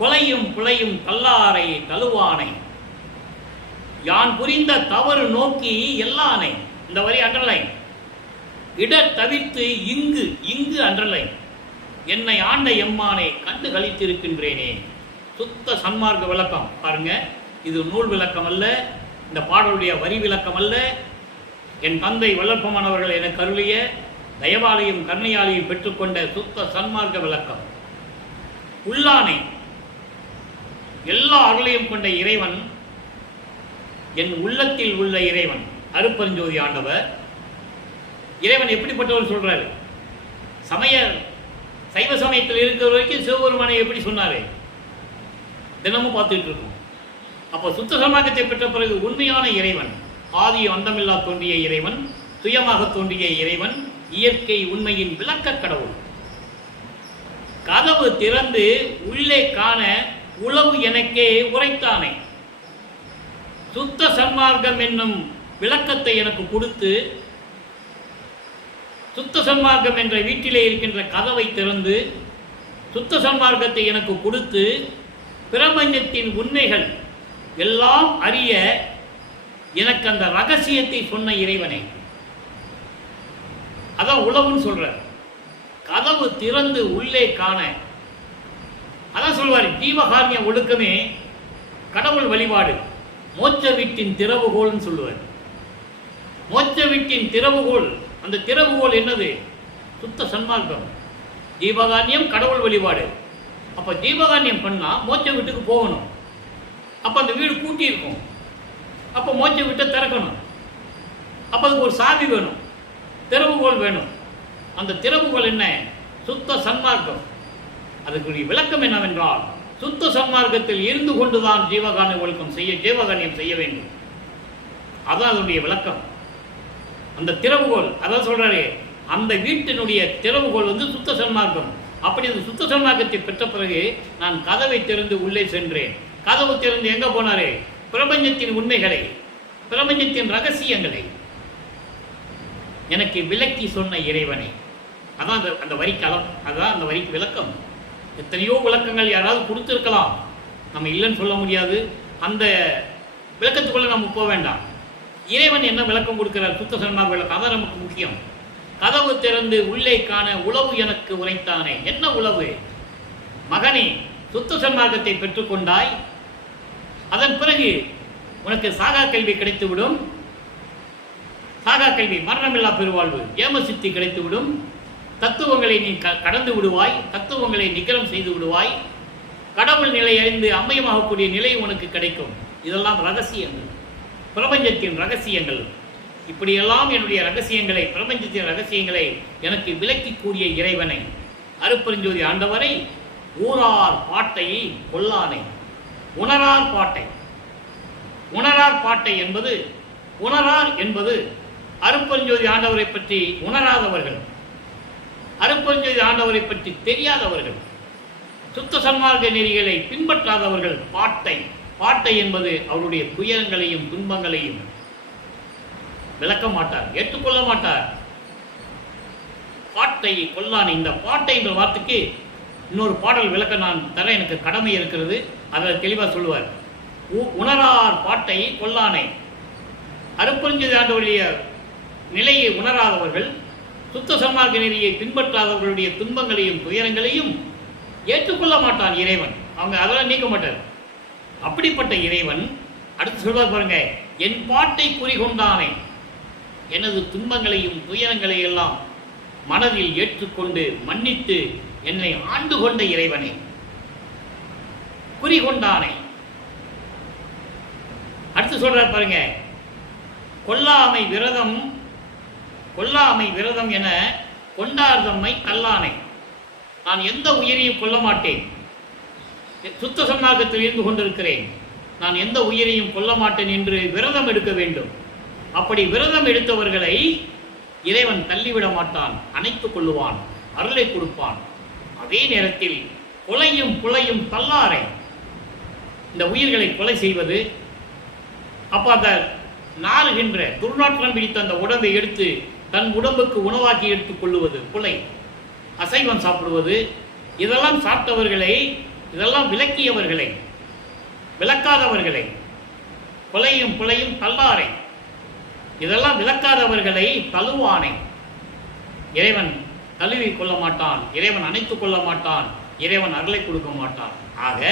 கொலையும் புலையும் தல்லாரை தழுவானை, யான் புரிந்த தவறு நோக்கி எல்லானை. இந்த வரி அண்டர்லைன். இட தவிர்த்து இங்கு அண்டர்லைன். என்னை ஆண்ட எம்மானை கண்டு கழித்திருக்கின்றேனே. சுத்த சன்மார்க்க விளக்கம் பாருங்க. இது நூல் விளக்கம் அல்ல. இந்த பாடலுடைய வரி விளக்கம் அல்ல. என் தந்தை வல்லப்பமானவர்கள் எனக்கு அருளிய தயவாலையும் கருணையாலையும் பெற்றுக்கொண்ட சுத்த சன்மார்க்க விளக்கம். உள்ளானை, எல்லா அருளையும் கொண்ட இறைவன், என் உள்ளத்தில் உள்ள இறைவன் அருப்பெருஞ்சோதி ஆண்டவர். இறைவன் எப்படிப்பட்டவர் சொல்றாரு? சைவ சமயத்தில் இருக்கிற வரைக்கும் சிவபெருமானை எப்படி சொன்னாரு? தினமும் பார்த்துட்டு இருக்கோம். அப்போ சுத்த சன்மார்க்கத்தை பெற்ற பிறகு உண்மையான இறைவன், ஆதி அந்தமில்லா தோன்றிய இறைவன், சுயமாக தோன்றிய இறைவன், இயற்கை உண்மையின் விளக்க கடவுள். கதவு திறந்து உள்ளே காண உளவு எனக்கே உரைத்தானே. சுத்த சன்மார்க்கம் என்னும் விளக்கத்தை எனக்கு கொடுத்து, சுத்த சன்மார்க்கம் என்ற வீட்டிலே இருக்கின்ற கதவை திறந்து சுத்த சன்மார்க்கத்தை எனக்கு கொடுத்து, பிரபஞ்சத்தின் உண்மைகள் எல்லாம் அறிய எனக்கு அந்த ரகசியத்தை சொன்ன இறைவனை. அதான் உளவுன்னு சொல்ற. கதவு திறந்து உள்ளே காண, அதான் சொல்வார் ஜீவகாருண்ய ஒழுக்கமே கடவுள் வழிபாடு, மோட்ச வீட்டின் திறவுகோல்னு சொல்லுவார். மோட்ச வீட்டின் திறவுகோல், அந்த திறவுகோல் என்னது? சுத்த சன்மார்க்கம், ஜீவகாருண்யம், கடவுள் வழிபாடு. அப்போ ஜீவகாருண்யம் பண்ணால் மோட்ச வீட்டுக்கு போகணும். அப்போ அந்த வீடு பூட்டி இருக்கும். அப்போ மோட்ச வீட்டை திறக்கணும். அப்போ அதுக்கு ஒரு சாவி வேணும், திறவுகோல் வேணும். அந்த திறவுகோல் என்ன? சுத்த சன்மார்க்கம். அதுக்குரிய விளக்கம் என்னவென்றால், சுத்த சன்மார்க்கத்தில் இருந்து கொண்டுதான் ஜீவகாருண்யம் செய்ய வேண்டும். அதான் அதனுடைய விளக்கம். அந்த திறவுகோல், அதான் சொல்றாரு, அந்த வீட்டினுடைய திறவுகோல் சுத்த சன்மார்க்கம். அப்படி அந்த சுத்த சன்மார்க்கத்தை பெற்ற பிறகு நான் கதவை திறந்து உள்ளே சென்றேன். கதவு திறந்து எங்க போனாரு? பிரபஞ்சத்தின் உண்மைகளை, பிரபஞ்சத்தின் ரகசியங்களை எனக்கு விளக்கி சொன்ன இறைவனை. அதான் அந்த வரிக்களம், அதான் அந்த வரிக்கு விளக்கம். எத்தனையோ விளக்கங்கள் யாராவது கொடுத்துருக்கலாம், நம்ம இல்லைன்னு சொல்ல முடியாது. அந்த விளக்கத்துக்குள்ள நம்ம போக வேண்டாம். இறைவன் என்ன விளக்கம் கொடுக்கிறார்? சுத்த சன்மார்க்க விளக்கம், அதான் நமக்கு முக்கியம். கதவு திறந்து உள்ளே காண உளவு எனக்கு உரைத்தானே. என்ன உளவு? மகனே, சுத்த சன்மார்க்கத்தை பெற்றுக்கொண்டாய், அதன் பிறகு உனக்கு சாகா கல்வி கிடைத்துவிடும். சாகா கல்வி, மரணமில்லா பெருவாழ்வு, ஏமசித்தி கிடைத்துவிடும். தத்துவங்களை நீ கடந்து விடுவாய், தத்துவங்களை நிகரம் செய்து விடுவாய். கடவுள் நிலை அறிந்து அம்மையமாகக்கூடிய நிலை உனக்கு கிடைக்கும். இதெல்லாம் ரகசியங்கள், பிரபஞ்சத்தின் ரகசியங்கள். இப்படியெல்லாம் என்னுடைய ரகசியங்களை, பிரபஞ்சத்தின் ரகசியங்களை எனக்கு விளக்கி கூறிய இறைவனை, அருட்பெருஞ்சோதி ஆண்டவரை, ஊரார் பாட்டை கொல்லானை. உணரார் பாட்டை, உணரார் பாட்டை என்பது, உணரார் என்பது அருட்பெருஞ்சோதி ஆண்டவரை பற்றி உணராதவர்கள், அருட்பெருஞ்சோதி ஆண்டவரை பற்றி தெரியாதவர்கள், சுத்த சன்மார்க்க நெறிகளை பின்பற்றாதவர்கள். பாட்டை, பாட்டை என்பது அவருடைய துயரங்களையும் துன்பங்களையும் விளக்க மாட்டார், ஏற்றுக்கொள்ள மாட்டார். பாட்டை கொல்லானை. இந்த பாட்டை என்ற வார்த்தைக்கு இன்னொரு பாடல் விளக்க நான் தர எனக்கு கடமை இருக்கிறது. அதில் தெளிவாக சொல்லுவார். உணரார் பாட்டை கொல்லானை. அருட்பெருஞ்சோதி ஆண்டவருடைய நிலையை உணராதவர்கள், சுத்த சன்மார்க்க நெறியை பின்பற்றாதவர்களுடைய துன்பங்களையும் துயரங்களையும் ஏற்றுக்கொள்ள மாட்டான் இறைவன். அவங்க அதெல்லாம் நீக்க மாட்டார். அப்படிப்பட்ட இறைவன் அடுத்து சொல்வார் பாருங்க, என் பாட்டை குறிகொண்டானே. எனது துன்பங்களையும் துயரங்களையும் எல்லாம் மனதில் ஏற்றுக்கொண்டு மன்னித்து என்னை ஆண்டு கொண்ட இறைவனை, குறிகொண்டானை. அடுத்து சொல்றார் பாருங்க, கொல்லாமை விரதம், கொல்லாமை விரதம் என கொண்டார் தம்மை கல்லானை. நான் எந்த உயிரையும் கொல்ல மாட்டேன், சுத்த சன்மார்க்கத்தில் இருந்து கொண்டிருக்கிறேன், நான் எந்த உயிரையும் கொல்ல மாட்டேன் என்று விரதம் எடுக்க வேண்டும். அப்படி விரதம் எடுத்தவர்களை இறைவன் தள்ளிவிட மாட்டான், அணைத்துக் கொள்ளுவான், அருளை கொடுப்பான். அதே நேரத்தில் கொலையும் புலையும் தள்ளாரை, இந்த உயிர்களை கொலை செய்வது, அப்போ அந்த நாறுகின்ற துர்நாற்றம் பிடித்த அந்த உடம்பை எடுத்து தன் உடம்புக்கு உணவாக்கி எடுத்துக் கொள்ளுவது புலை, அசைவம் சாப்பிடுவது, இதெல்லாம் சாப்பிட்டவர்களை, இதெல்லாம் விளக்கியவர்களை, விளக்காதவர்களை, கொலையும் புலையும் தள்ளாரை, இதெல்லாம் விளக்காதவர்களை தழுவானை. இறைவன் தழுவி கொள்ள மாட்டான், இறைவன் அணைத்துக் கொள்ள மாட்டான், இறைவன் அருளை கொடுக்க மாட்டான். ஆக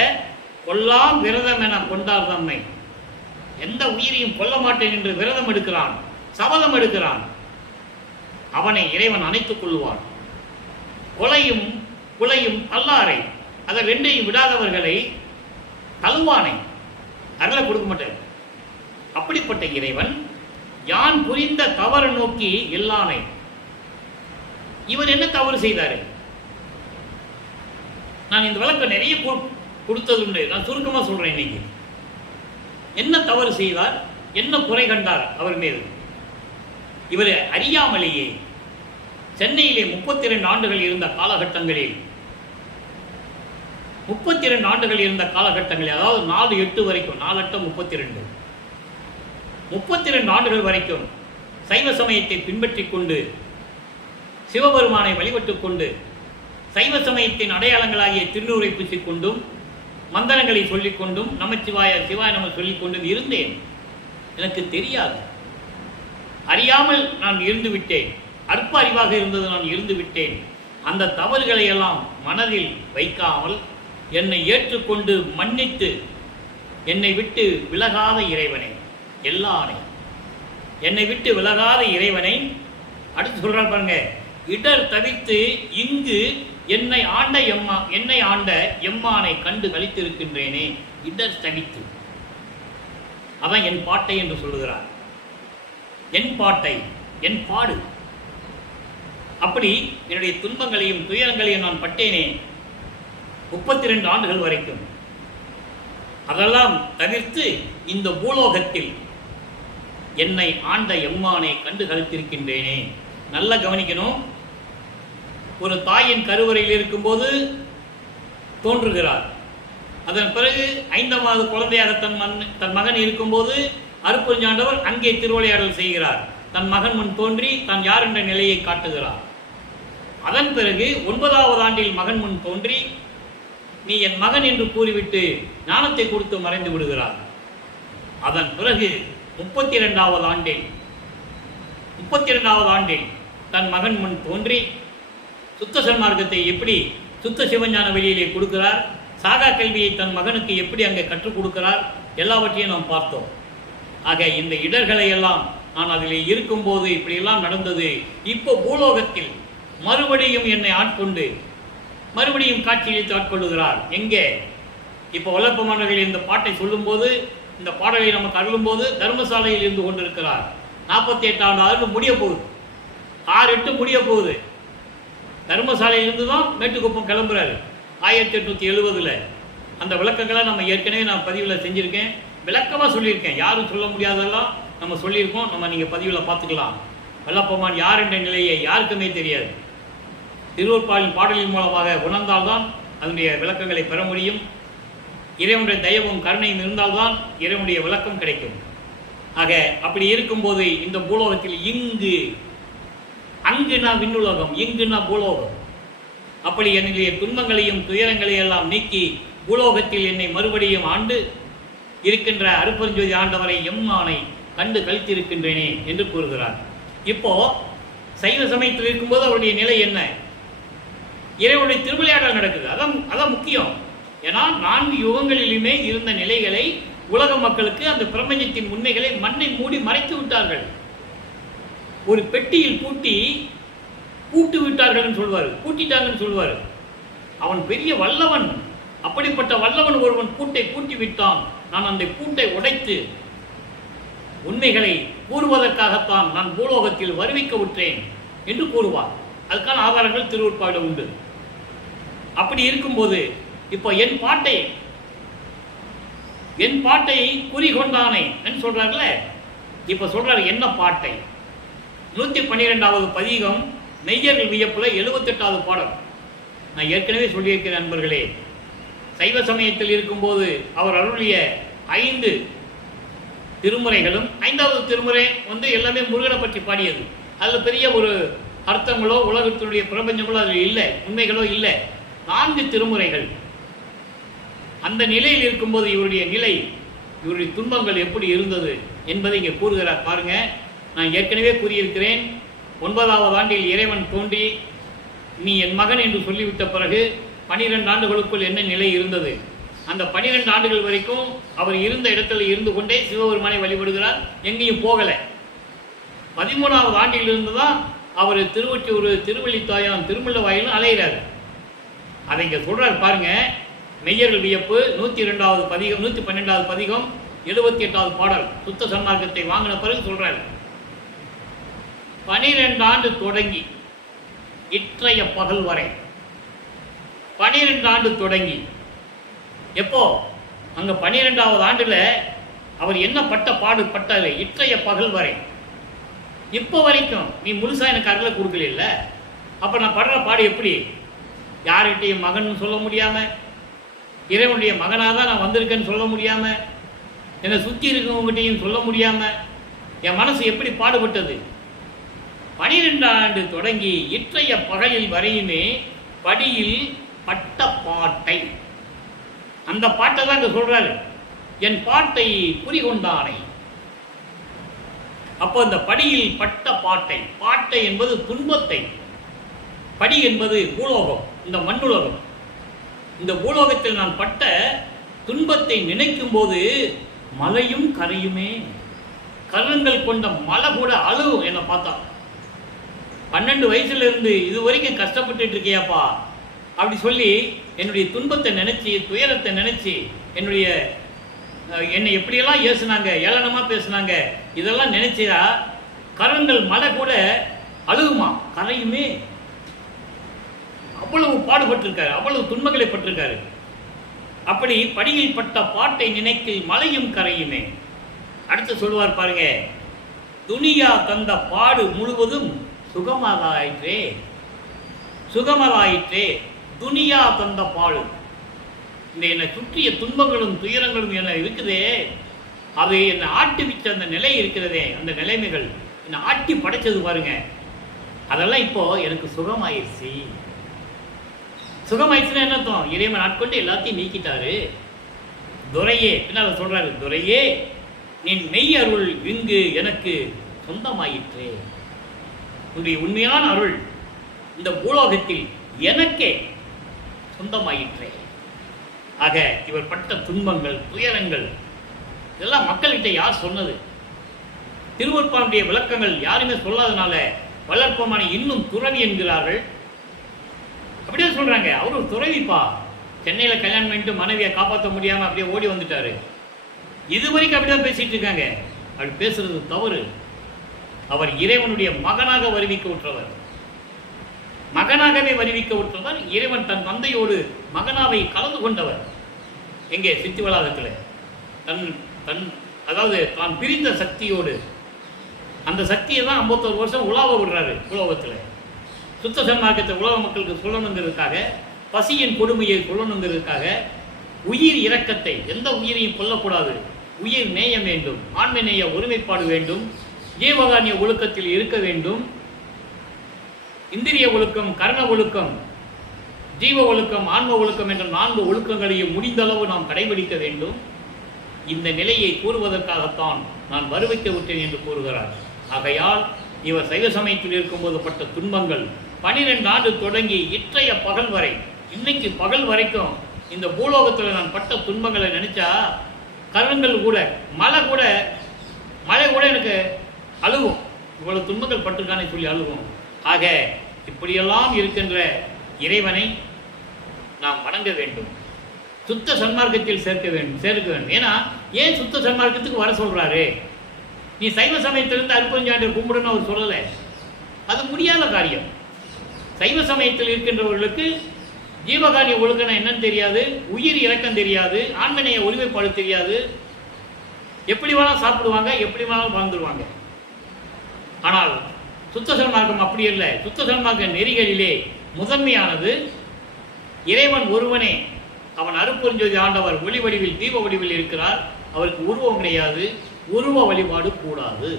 கொல்லாம் விரதம் என கொண்டார் தம்மை. எந்த உயிரையும் கொல்ல மாட்டேன் என்று விரதம் எடுக்கிறான், சபதம் எடுக்கிறான், அவனை இறைவன் அணைத்துக் கொள்வான். கொலையும் புலையும் தள்ளாரை, அதை ரெண்டையும் விடாதவர்களை தழுவானை, அருளை கொடுக்க மாட்டார். அப்படிப்பட்ட இறைவன் யான் புரிந்த தவறு நோக்கி எல்லானை. இவர் என்ன தவறு செய்தாரு? நான் இந்த விளக்கம் நிறைய கொடுத்ததுண்டு, நான் சுருக்கமா சொல்றேன். இன்னைக்கு என்ன தவறு செய்தார், என்ன குறை கண்டார் அவர் மீது? இவர் அறியாமலேயே சென்னையிலே 32 ஆண்டுகள் இருந்த காலகட்டங்களில், 32 ஆண்டுகள் இருந்த காலகட்டங்களில், அதாவது 4-8 வரைக்கும், 4-8 32 ஆண்டுகள் வரைக்கும் சைவ சமயத்தை பின்பற்றி கொண்டு சிவபெருமானை வழிபட்டுக் கொண்டு சைவ சமயத்தின் அடையாளங்களாகிய திருநூறை பூசிக்கொண்டும் மந்திரங்களை சொல்லிக்கொண்டும் நமச்சிவாய சிவாய நம சொல்லிக்கொண்டும் இருந்தேன். எனக்கு தெரியாது, அறியாமல் நான் இருந்து விட்டேன். அற்ப அறிவாக இருந்தது நான் இருந்து விட்டேன். அந்த தவறுகளை எல்லாம் மனதில் வைக்காமல் என்னை ஏற்றுக்கொண்டு மன்னித்து என்னை விட்டு விலகாத இறைவனை, எல்லாரை என்னை விட்டு விலகாத இறைவனை அடுத்து சொல்றார் பாருங்க, இடர் தவிர்த்து இங்கு என்னை ஆண்ட எம்மானை கண்டு கழித்திருக்கின்றேனே. இடர் தவித்து, அவன் என் பாட்டை என்று சொல்லுகிறார். என் பாட்டை, என் பாடு. அப்படி என்னுடைய துன்பங்களையும் துயரங்களையும் நான் பட்டேனே 32 ஆண்டுகள் வரைக்கும். அதெல்லாம் தவிர்த்து இந்த பூலோகத்தில் என்னை ஆண்ட எம்மானை கண்டு கழித்திருக்கின்றேனே. நல்லா கவனிக்கணும். ஒரு தாயின் கருவறையில் இருக்கும்போது தோன்றுகிறார். அதன் பிறகு 5வது குழந்தையாக தன் மகன் இருக்கும்போது அருட்பெருஞ்சாண்டவர் அங்கே திருவிளையாடல் செய்கிறார். தன் மகன் முன் தோன்றி தான் யார் என்ற நிலையை காட்டுகிறார். அதன் பிறகு 9வது ஆண்டில் மகன் முன் தோன்றி நீ என் மகன் என்று கூறிவிட்டு ஞானத்தை கொடுத்து மறைந்து விடுகிறார். அதன் பிறகு 32வது ஆண்டில் தன் மகன் முன் தோன்றி சுத்த சன்மார்க்கத்தை எப்படி சுத்த சிவஞான வெளியிலே கொடுக்கிறார், சாகா கல்வியை தன் மகனுக்கு எப்படி அங்கே கற்றுக் கொடுக்கிறார், எல்லாவற்றையும் நாம் பார்த்தோம். ஆக இந்த இடர்களை எல்லாம் நான் அதில் இருக்கும்போது இப்படியெல்லாம் நடந்தது. இப்போ பூலோகத்தில் மறுபடியும் என்னை ஆட்கொண்டு மறுபடியும் காட்சியளித்து ஆட்கொள்ளுகிறார். எங்கே? இப்போ வல்லப்பமானவர்கள் இந்த பாட்டை சொல்லும்போது, இந்த பாடலை நமக்கு அருளும்போது தர்மசாலையில் இருந்து கொண்டிருக்கிறார். 48ஆம் ஆண்டு முடிய போகுது, 6/8 முடிய போகுது. தர்மசாலையிலிருந்து தான் மேட்டுக்குப்பம் கிளம்புறாரு 1870. அந்த விளக்கங்களை நம்ம ஏற்கனவே நான் பதிவில் செஞ்சுருக்கேன், விளக்கமாக சொல்லியிருக்கேன். யாரும் சொல்ல முடியாதெல்லாம் நம்ம சொல்லியிருக்கோம். நம்ம நீங்கள் பதிவில் பார்த்துக்கலாம். வல்லப்பமான் யார் என்ற நிலையை யாருக்குமே தெரியாது. திருவருட்பாவின் பாடலின் மூலமாக உணர்ந்தால்தான் அதனுடைய விளக்கங்களை பெற முடியும். இறைவனுடைய தயவும் கருணையும் இருந்தால்தான் இறைவனுடைய விளக்கம் கிடைக்கும். ஆக அப்படி இருக்கும்போது இந்த பூலோகத்தில் அங்குனா விண்ணுலகம், இங்குனா பூலோகம். அப்படி என்னுடைய துன்பங்களையும் துயரங்களையும் எல்லாம் நீக்கி பூலோகத்தில் என்னை மறுபடியும் ஆண்டு இருக்கின்ற அருட்பெருஞ்சோதி ஆண்டவரை எம்மானை கண்டு கழித்திருக்கின்றேனே என்று கூறுகிறார். இப்போ சைவ சமயத்தில் இருக்கும்போது அவருடைய நிலை என்ன? இறைவனுடைய திருவிளையாடல் நடக்குது. அதான் முக்கியம். ஏன்னா 4 யுகங்களிலுமே இருந்த நிலைகளை உலக மக்களுக்கு, அந்த பிரபஞ்சத்தின் உண்மைகளை மண்ணை மூடி மறைத்து விட்டார்கள். ஒரு பெட்டியில் பூட்டு விட்டார்கள் சொல்வார், பூட்டிட்டாங்கன்னு சொல்வார். அவன் பெரிய வல்லவன். அப்படிப்பட்ட வல்லவன் ஒருவன் பூட்டை பூட்டி விட்டான். நான் அந்த பூட்டை உடைத்து உண்மைகளை கூறுவதற்காகத்தான் நான் பூலோகத்தில் வருவிக்க விட்டேன் என்று கூறுவார். அதுக்கான ஆதாரங்கள் திருவருட்பாவில் உண்டு. அப்படி இருக்கும்போது இப்போ என் பாட்டை குறி கொண்டானே என்று சொல்றாங்களே. இப்போ சொல்றாரு என்ன பாட்டை? 112வது பதிகம் மெய்யர்கள் வியப்புல 78வது பாடல். நான் ஏற்கனவே சொல்லியிருக்கிறேன் நண்பர்களே. சைவ சமயத்தில் இருக்கும்போது அவர் அருளிய 5 திருமுறைகளும் 5வது திருமுறை எல்லாமே முருகனை பற்றி பாடியது. அதில் பெரிய ஒரு அர்த்தங்களோ உலகத்தினுடைய பிரபஞ்சங்களோ அதில் இல்லை, உண்மைகளோ இல்லை. 4 திருமுறைகள். அந்த நிலையில் இருக்கும்போது இவருடைய துன்பங்கள் எப்படி இருந்தது என்பதை இங்கே கூறுகிறார். பாருங்க, நான் ஏற்கனவே கூறியிருக்கிறேன். 9வது ஆண்டில் இறைவன் தோன்றி நீ என் மகன் என்று சொல்லிவிட்ட பிறகு 12 ஆண்டுகளுக்குள் என்ன நிலை இருந்தது? அந்த 12 ஆண்டுகள் வரைக்கும் அவர் இருந்த இடத்துல இருந்து கொண்டே சிவபெருமானை வழிபடுகிறார், எங்கேயும் போகலை. 13வது ஆண்டிலிருந்து தான் அவர் திருவொற்றியூர், திருவள்ளித்தாயம், திருமுல்ல வாயிலும் அலைகிறார். அதை இங்கே சொல்றார் பாருங்க. மெய்யர்கள் வியப்பு 102வது பதிகம், 112வது பதிகம் 78வது பாடல். சுத்த சன்மார்க்கத்தை வாங்கின பிறகு சொல்றாரு, 12 ஆண்டு தொடங்கி இற்றைய பகல் வரை. 12 ஆண்டு தொடங்கி எப்போ? அங்க 12வது ஆண்டுல அவர் என்ன பாடுபட்டாரு? இற்றைய பகல் வரை. இப்போ வரைக்கும் நீ முழுசா எனக்கு அருளை கொடுக்கல. அப்ப நான் படுற பாடு எப்படி? யார்கிட்டையும் மகன் சொல்ல முடியாம, இறைவனுடைய மகனாக தான் நான் வந்திருக்கேன்னு சொல்ல முடியாம, என்னை சுற்றி இருக்கவங்ககிட்டையும் சொல்ல முடியாம என் மனசு எப்படி பாடுபட்டது? 12 ஆண்டு தொடங்கி இற்றைய பகலில் வரையுமே படியில் பட்ட பாட்டை, அந்த பாட்டை தான் இங்க சொல்றாரு, என் பாட்டை குறிகொண்டானை. அப்போ இந்த படியில் பட்ட பாட்டை, பாட்டை என்பது துன்பத்தை, படி என்பது பூலோகம், இந்த மண்ணுலகம். இந்த பூலோகத்தில் நான் பட்ட துன்பத்தை நினைக்கும் போது மலையும் கரையுமே. கருங்கள் கொண்ட மலை கூட அழுவும் என்னை பார்த்தா. 12 வயசுல இருந்து இது வரைக்கும் கஷ்டப்பட்டு இருக்கியாப்பா அப்படி சொல்லி என்னுடைய துன்பத்தை நினைச்சு, துயரத்தை நினைச்சு, என்னை எப்படியெல்லாம் ஏசுனாங்க, ஏளனமா பேசுனாங்க, இதெல்லாம் நினைச்சா கரங்கள் மலை கூட அழுகுமா, கரையுமே. அவ்வளவு பாடுபட்டிருக்காரு, அவ்வளவு துன்பங்களை பட்டிருக்காரு. அப்படி படியில் பட்ட பாட்டை நினைக்கில் மலையும் கரையுமே. அடுத்து சொல்லுவார் பாருங்க, துனியா தந்த பாடு முழுவதும் சுகமதாயிற்றே, சுகமதாயிற்றே. துனியா தந்த பாடு, இந்த என்னை சுற்றிய துன்பங்களும் துயரங்களும் என்ன இருக்குதே, அது என்னை ஆட்டி வச்ச அந்த நிலை இருக்கிறதே, அந்த நிலைமைகள் என்னை ஆட்டி படைச்சது பாருங்க, அதெல்லாம் இப்போ எனக்கு சுகமாயிருச்சு. சுகமாயிடுச்சுன்னா என்ன அர்த்தம்? இறைவன் ஆட்கொண்டு எல்லாத்தையும் நீக்கிட்டாரு. துரையே, பின்னால் சொல்றாரு, துரையே நின் மெய் அருள் இங்கு எனக்கு சொந்தமாயிற்றே. உன்னுடைய உண்மையான அருள் இந்த பூலோகத்தில் எனக்கே சொந்தமாயிற்றே. ஆக இவர் பட்ட துன்பங்கள், துயரங்கள் இதெல்லாம் மக்கள்கிட்ட யார் சொன்னது? திருவருட்பாவுடைய விளக்கங்கள் யாருமே சொல்லாதனால வளர்ப்பமான இன்னும் துறவி என்கிறார்கள். அப்படியே சொல்றாங்க, அவரு துறவிப்பா, சென்னையில் கல்யாணம் பண்ணிட்டு மனைவியை காப்பாற்ற முடியாம அப்படியே ஓடி வந்துட்டாரு. இதுவரைக்கும் அப்படியே பேசிட்டு இருக்காங்க. அப்படி பேசுறது தவறு. அவர் இறைவனுடைய மகனாக வருவிக்க விட்டவர், மகனாகவே வருவிக்க விட்டவர். இறைவன் தன் தந்தையோடு மகனாவை கலந்து கொண்டவர். எங்கே? சித்திவளாகத்தில் அதாவது தான் பிரிந்த சக்தியோடு, அந்த சக்தியை தான் 51 வருஷம் உலாவ விடுறாரு உலோகத்தில். சுத்த சன்மார்க்கத்தை உலக மக்களுக்கு சொல்லணுங்கிறதுக்காக, பசியின் கொடுமையை சொல்லணுங்கிறதுக்காக, உயிர் இரக்கத்தை, எந்த உயிரையும் கொல்லக்கூடாது, உயிர் நேயம் வேண்டும், ஆண்மை நேய ஒருமைப்பாடு வேண்டும், ஜீவகானிய ஒழுக்கத்தில் இருக்க வேண்டும், இந்திரிய ஒழுக்கம், கர்ண ஒழுக்கம், ஜீவ ஒழுக்கம், ஆன்ம ஒழுக்கம் என்ற 4 ஒழுக்கங்களையும் முடிந்தளவு நாம் கடைபிடிக்க வேண்டும். இந்த நிலையை கூறுவதற்காகத்தான் நான் வருவிக்க விட்டேன் என்று கூறுகிறார். ஆகையால் இவர் சைவ சமயத்தில் இருக்கும்போது பட்ட துன்பங்கள் 12 ஆண்டு தொடங்கி இற்றைய பகல் வரை, இன்னைக்கு பகல் வரைக்கும் இந்த பூலோகத்தில் நான் பட்ட துன்பங்களை நினைச்சா கருங்கள் கூட, மழை கூட எனக்கு அழுகும். இவ்வளவு துன்பங்கள் பட்டிருக்கானே சொல்லி அழுகும். ஆக இப்படியெல்லாம் இருக்கின்ற இறைவனை நாம் வணங்க வேண்டும், சுத்த சன்மார்க்கத்தில் சேர்க்க வேண்டும். ஏன்னா ஏன் சுத்த சன்மார்க்கத்துக்கு வர சொல்றாரு? நீ சைவ சமயத்திலிருந்து அற்புதஞ்சாண்டர் கும்பிடுன்னு அவர் சொல்லலை, அது முடியாத காரியம். சைவ சமயத்தில் இருக்கின்றவர்களுக்கு ஜீவகாரிய ஒழுக்கம் என்னன்னு தெரியாது, உயிர் இறக்கம் தெரியாது, ஆண்மனைய ஒருமைப்பாடு தெரியாது, எப்படி வேணாலும் சாப்பிடுவாங்க, எப்படி வேணாலும் வாழ்ந்துருவாங்க. ஆனால் சுத்த சன்மார்க்கம் அப்படி இல்லை. சுத்த சன்மார்க்க நெறிகளிலே முதன்மையானது இறைவன் ஒருவனே. அவன் அருட்பெருஞ்சோதி ஆண்டவர் ஒளி வடிவில் தீப வடிவில் இருக்கிறார். அவருக்கு உருவம் கிடையாது, உருவ வழிபாடு கூடாது.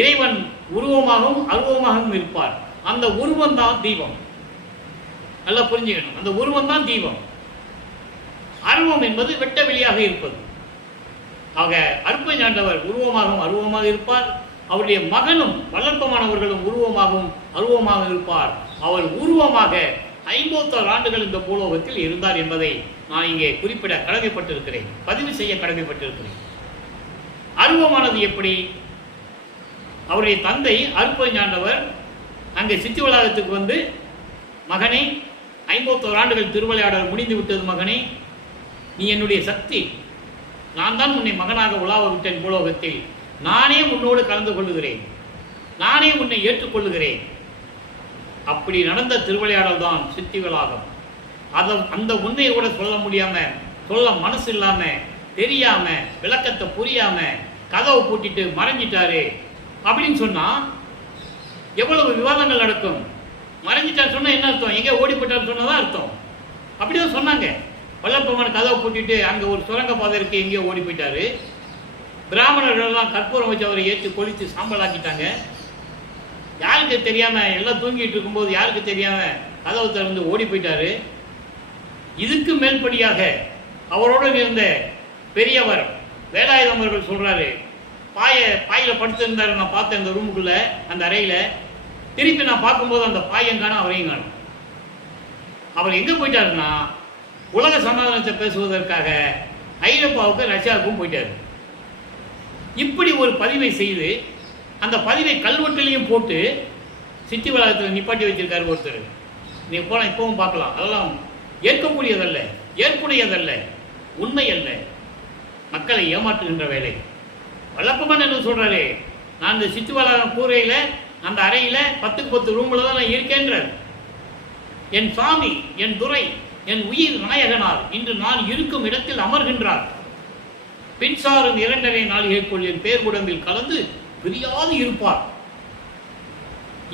இறைவன் உருவமாகவும் அருவமாகவும் இருப்பார். அந்த உருவம் தான் தீபம். நல்லா புரிஞ்சுக்கணும், அந்த உருவம் தான் தீபம். அருவம் என்பது வெட்ட வெளியாக இருப்பது. ஆக அருட்பெருஞ்சாண்டவர் உருவமாகவும் அருவமாக இருப்பார். அவருடைய மகனும் வளர்ப்பமானவர்களும் உருவமாகவும் அருவமாக இருப்பார். அவர் உருவமாக 56 ஆண்டுகள் இந்த பூலோகத்தில் இருந்தார் என்பதை நான் இங்கே குறிப்பிட கடமைப்பட்டிருக்கிறேன், பதிவு செய்ய கடமைப்பட்டிருக்கிறேன். அருவமானது எப்படி? அவருடைய தந்தை அருட்பெருஞ்சாண்டவர் அங்கே சித்திவளாகத்துக்கு வந்து, மகனே 51 ஆண்டுகள் திருவிளையாடல் முடிந்து விட்டது, மகனே நீ என்னுடைய சக்தி, நான் தான் உன்னை மகனாக உலாவ விட்டேன் பூலோகத்தில், நானே உன்னோடு கலந்து கொள்ளுகிறேன், நானே உன்னை ஏற்றுக்கொள்ளுகிறேன். அப்படி நடந்த திருவிளையாடல் தான் சித்திவளாகம். அந்த உண்மையை கூட சொல்ல முடியாம, சொல்ல மனசு இல்லாம, தெரியாம, விளக்கத்தை புரியாம கதவை பூட்டிட்டு மறைஞ்சிட்டாரு அப்படின்னு சொன்னா எவ்வளவு விவாதங்கள் நடக்கும். மறைஞ்சிட்டார் சொன்னா என்ன அர்த்தம்? எங்கே ஓடி போயிட்டார் சொன்னதான் அர்த்தம். அப்படியே சொன்னாங்க. வல்லப்பமான கதவை பூட்டிட்டு அங்கே ஒரு சுரங்க பாதை இருக்கு, எங்கேயோ ஓடி போயிட்டாரு. பிராமணர்கள்லாம் கற்பூரம் வச்சு அவரை ஏற்றி கொளித்து சாம்பலாக்கிட்டாங்க. யாருக்கு தெரியாம, எல்லாம் தூங்கிட்டு இருக்கும்போது யாருக்கு தெரியாம கதவை திறந்து ஓடி போயிட்டாரு. இதுக்கு மேல்படியாக அவரோடு இருந்த பெரியவர் வேலாயுதம் அவர்கள் சொல்றாரு, பாயில படுத்திருந்தாரு, நான் பார்த்தேன் இந்த ரூமுக்குள்ள, அந்த அறையில. திருப்பி நான் பார்க்கும்போது அந்த பாயம் காணும், அவரையும் காணும். அவர் எங்க போயிட்டாருன்னா உலக சமாதானத்தை பேசுவதற்காக ஐரோப்பாவுக்கு ரஷ்யாவுக்கும் போயிட்டாரு. இப்படி ஒரு பதிவை செய்து அந்த பதிவை கல்வெட்டிலையும் போட்டு சிட்டி வளாகத்தில் நிப்பாட்டி வச்சிருக்காரு ஒருத்தர். நீங்க போனா இப்பவும் பார்க்கலாம். அதெல்லாம் ஏற்கக்கூடியதல்ல, ஏற்புடையதல்ல, உண்மை அல்ல, மக்களை ஏமாற்றுகின்ற வேலை. வல்லப்பமன் என்ன சொல்றாரு, நான் இந்த சிட்டி வளாகம் கூரையில அந்த அறையில 10க்கு 10 ரூம்ல தான் நான் இருக்கேன்றார். என் சாமி, என் துரை, என் உயிர் நாயகனார் இன்று நான் இருக்கும் இடத்தில் அமர்கின்றார். பின்சாரும் 2.5 நாளிகைக்குள் என் பேர் உடம்பில் கலந்து பிரியாது இருப்பார்.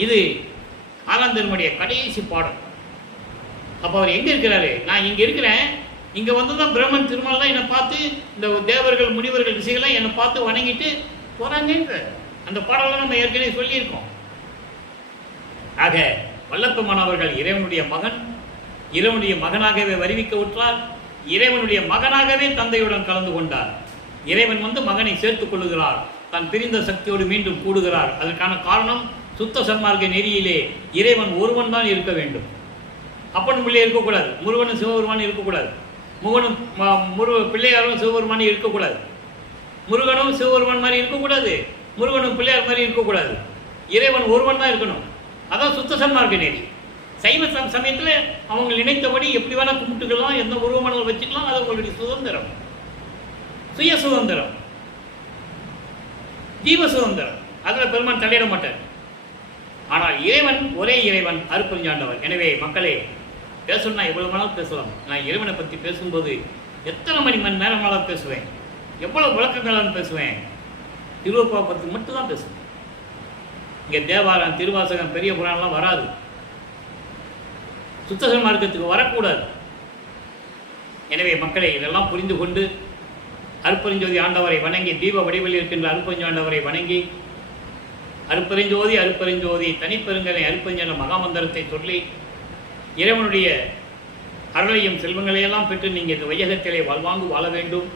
இது 6ஆம் திருமுறைய கடைசி பாடல். அப்ப அவர் எங்க இருக்கிறாரு? நான் இங்க இருக்கிறேன், இங்க வந்துதான் பிரம்மன் திருமால் தான் என்னை பார்த்து, இந்த தேவர்கள் முனிவர்கள் ரிஷிகள்லாம் என்னை பார்த்து வணங்கிட்டு போறாங்கன்ற அந்த பாடலாம் நம்ம ஏற்கனவே சொல்லியிருக்கோம். ஆக வல்லப்பெருமான் அவர்கள் இறைவனுடைய மகன், இறைவனுடைய மகனாகவே வருவிக்க உற்றார், இறைவனுடைய மகனாகவே தந்தையுடன் கலந்து கொண்டார். இறைவன் வந்து மகனை சேர்த்துக் கொள்ளுகிறார், தன் பிரிந்த சக்தியோடு மீண்டும் கூடுகிறார். அதற்கான காரணம் சுத்த சன்மார்க்க நெறியிலே இறைவன் ஒருவன் தான் இருக்க வேண்டும். அப்பன் பிள்ளை இருக்கக்கூடாது, முருகனும் சிவபெருமானும் இருக்கக்கூடாது, பிள்ளையாரும் சிவபெருமானும் இருக்கக்கூடாது, முருகனும் சிவபெருமான் மாதிரி இருக்கக்கூடாது, முருகனும் பிள்ளையார் மாதிரி இருக்கக்கூடாது. இறைவன் ஒருவன் தான் இருக்கணும். அதான் சுத்த சன்மார்க்க நெறி. சைவ சமயத்தில் அவங்க நினைத்தபடி எப்படி வேணா கும்பிட்டுக்கலாம், எந்த உருவமானவர்கள் வச்சுக்கலாம், அது அவங்களுடைய சுதந்திரம், சுய சுதந்திரம், ஜீவ சுதந்திரம். அதில் பெருமான் தலையிட மாட்டார். ஆனால் இறைவன் ஒரே இறைவன், அருட்பெருஞ்சாண்டவர். எனவே மக்களே, பேசணும்னா எவ்வளவு நாளும் பேசலாம். நான் இறைவனை பற்றி பேசும்போது எத்தனை மணி நேரமாலும் பேசுவேன், எவ்வளவு விளக்கங்களாலும் பேசுவேன். திருவருட்பா பற்றி மட்டும்தான் பேசுவேன். இங்கே தேவாரம், திருவாசகம், பெரிய புராணம்லாம் வராது. சுத்த சன்மார்க்கத்துக்கு வரக்கூடாது. எனவே மக்களே, இதெல்லாம் புரிந்து கொண்டு அருட்பெருஞ்சோதி ஆண்டவரை வணங்கி, தீப வடிவில் இருக்கின்ற அருட்பெருஞ்சாண்டவரை வணங்கி, அருட்பெருஞ்சோதி அருட்பெருஞ்சோதி தனிப்பெருங்கலை அருட்பெருஞ்சாண்ட மகாமந்திரத்தை சொல்லி இறைவனுடைய அருளையும் செல்வங்களையெல்லாம் பெற்று நீங்கள் இந்த வையகத்திலே வாழ்வாங்கு வாழ வேண்டும்.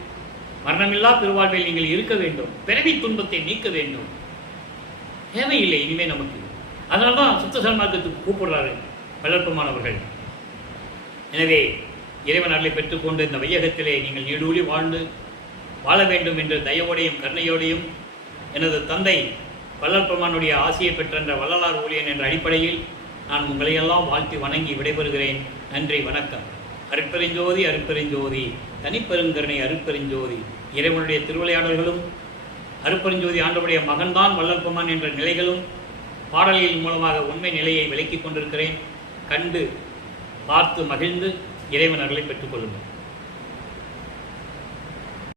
மரணமில்லா பெருவாழ்வில் நீங்கள் இருக்க வேண்டும். பிறவி துன்பத்தை நீக்க வேண்டும். தேவையில்லை இனிமே நமக்கு. அதனால தான் சுத்த சன்மார்க்கத்துக்கு கூப்பிடுறாரு வல்லற்பெருமானவர்கள். எனவே இறைவன் அருளை பெற்றுக்கொண்டு இந்த வையகத்திலே நீங்கள் நீடூழி வாழ்ந்து வாழ வேண்டும் என்று தயவோடையும் கருணையோடையும் எனது தந்தை வல்லற்பெருமானுடைய ஆசையை பெற்ற வள்ளலார் ஊழியன் என்ற அடிப்படையில் நான் உங்களையெல்லாம் வாழ்த்தி வணங்கி விடைபெறுகிறேன். நன்றி, வணக்கம். அருட்பெருஞ்சோதி அருட்பெருஞ்சோதி தனிப்பெருங்கருணை அருட்பெருஞ்சோதி. இறைவனுடைய திருவிளையாடல்களும் அருட்பெருஞ்சோதி ஆண்டவருடைய மகன்தான் வல்லற்பெருமான் என்ற நிலைகளும் பாடல்களின் மூலமாக உண்மை நிலையை விளக்கிக் கொண்டிருக்கிறேன். கண்டு பார்த்து மகிழ்ந்து இறைவன் அருளை பெற்றுக் கொள்ளுங்கள்.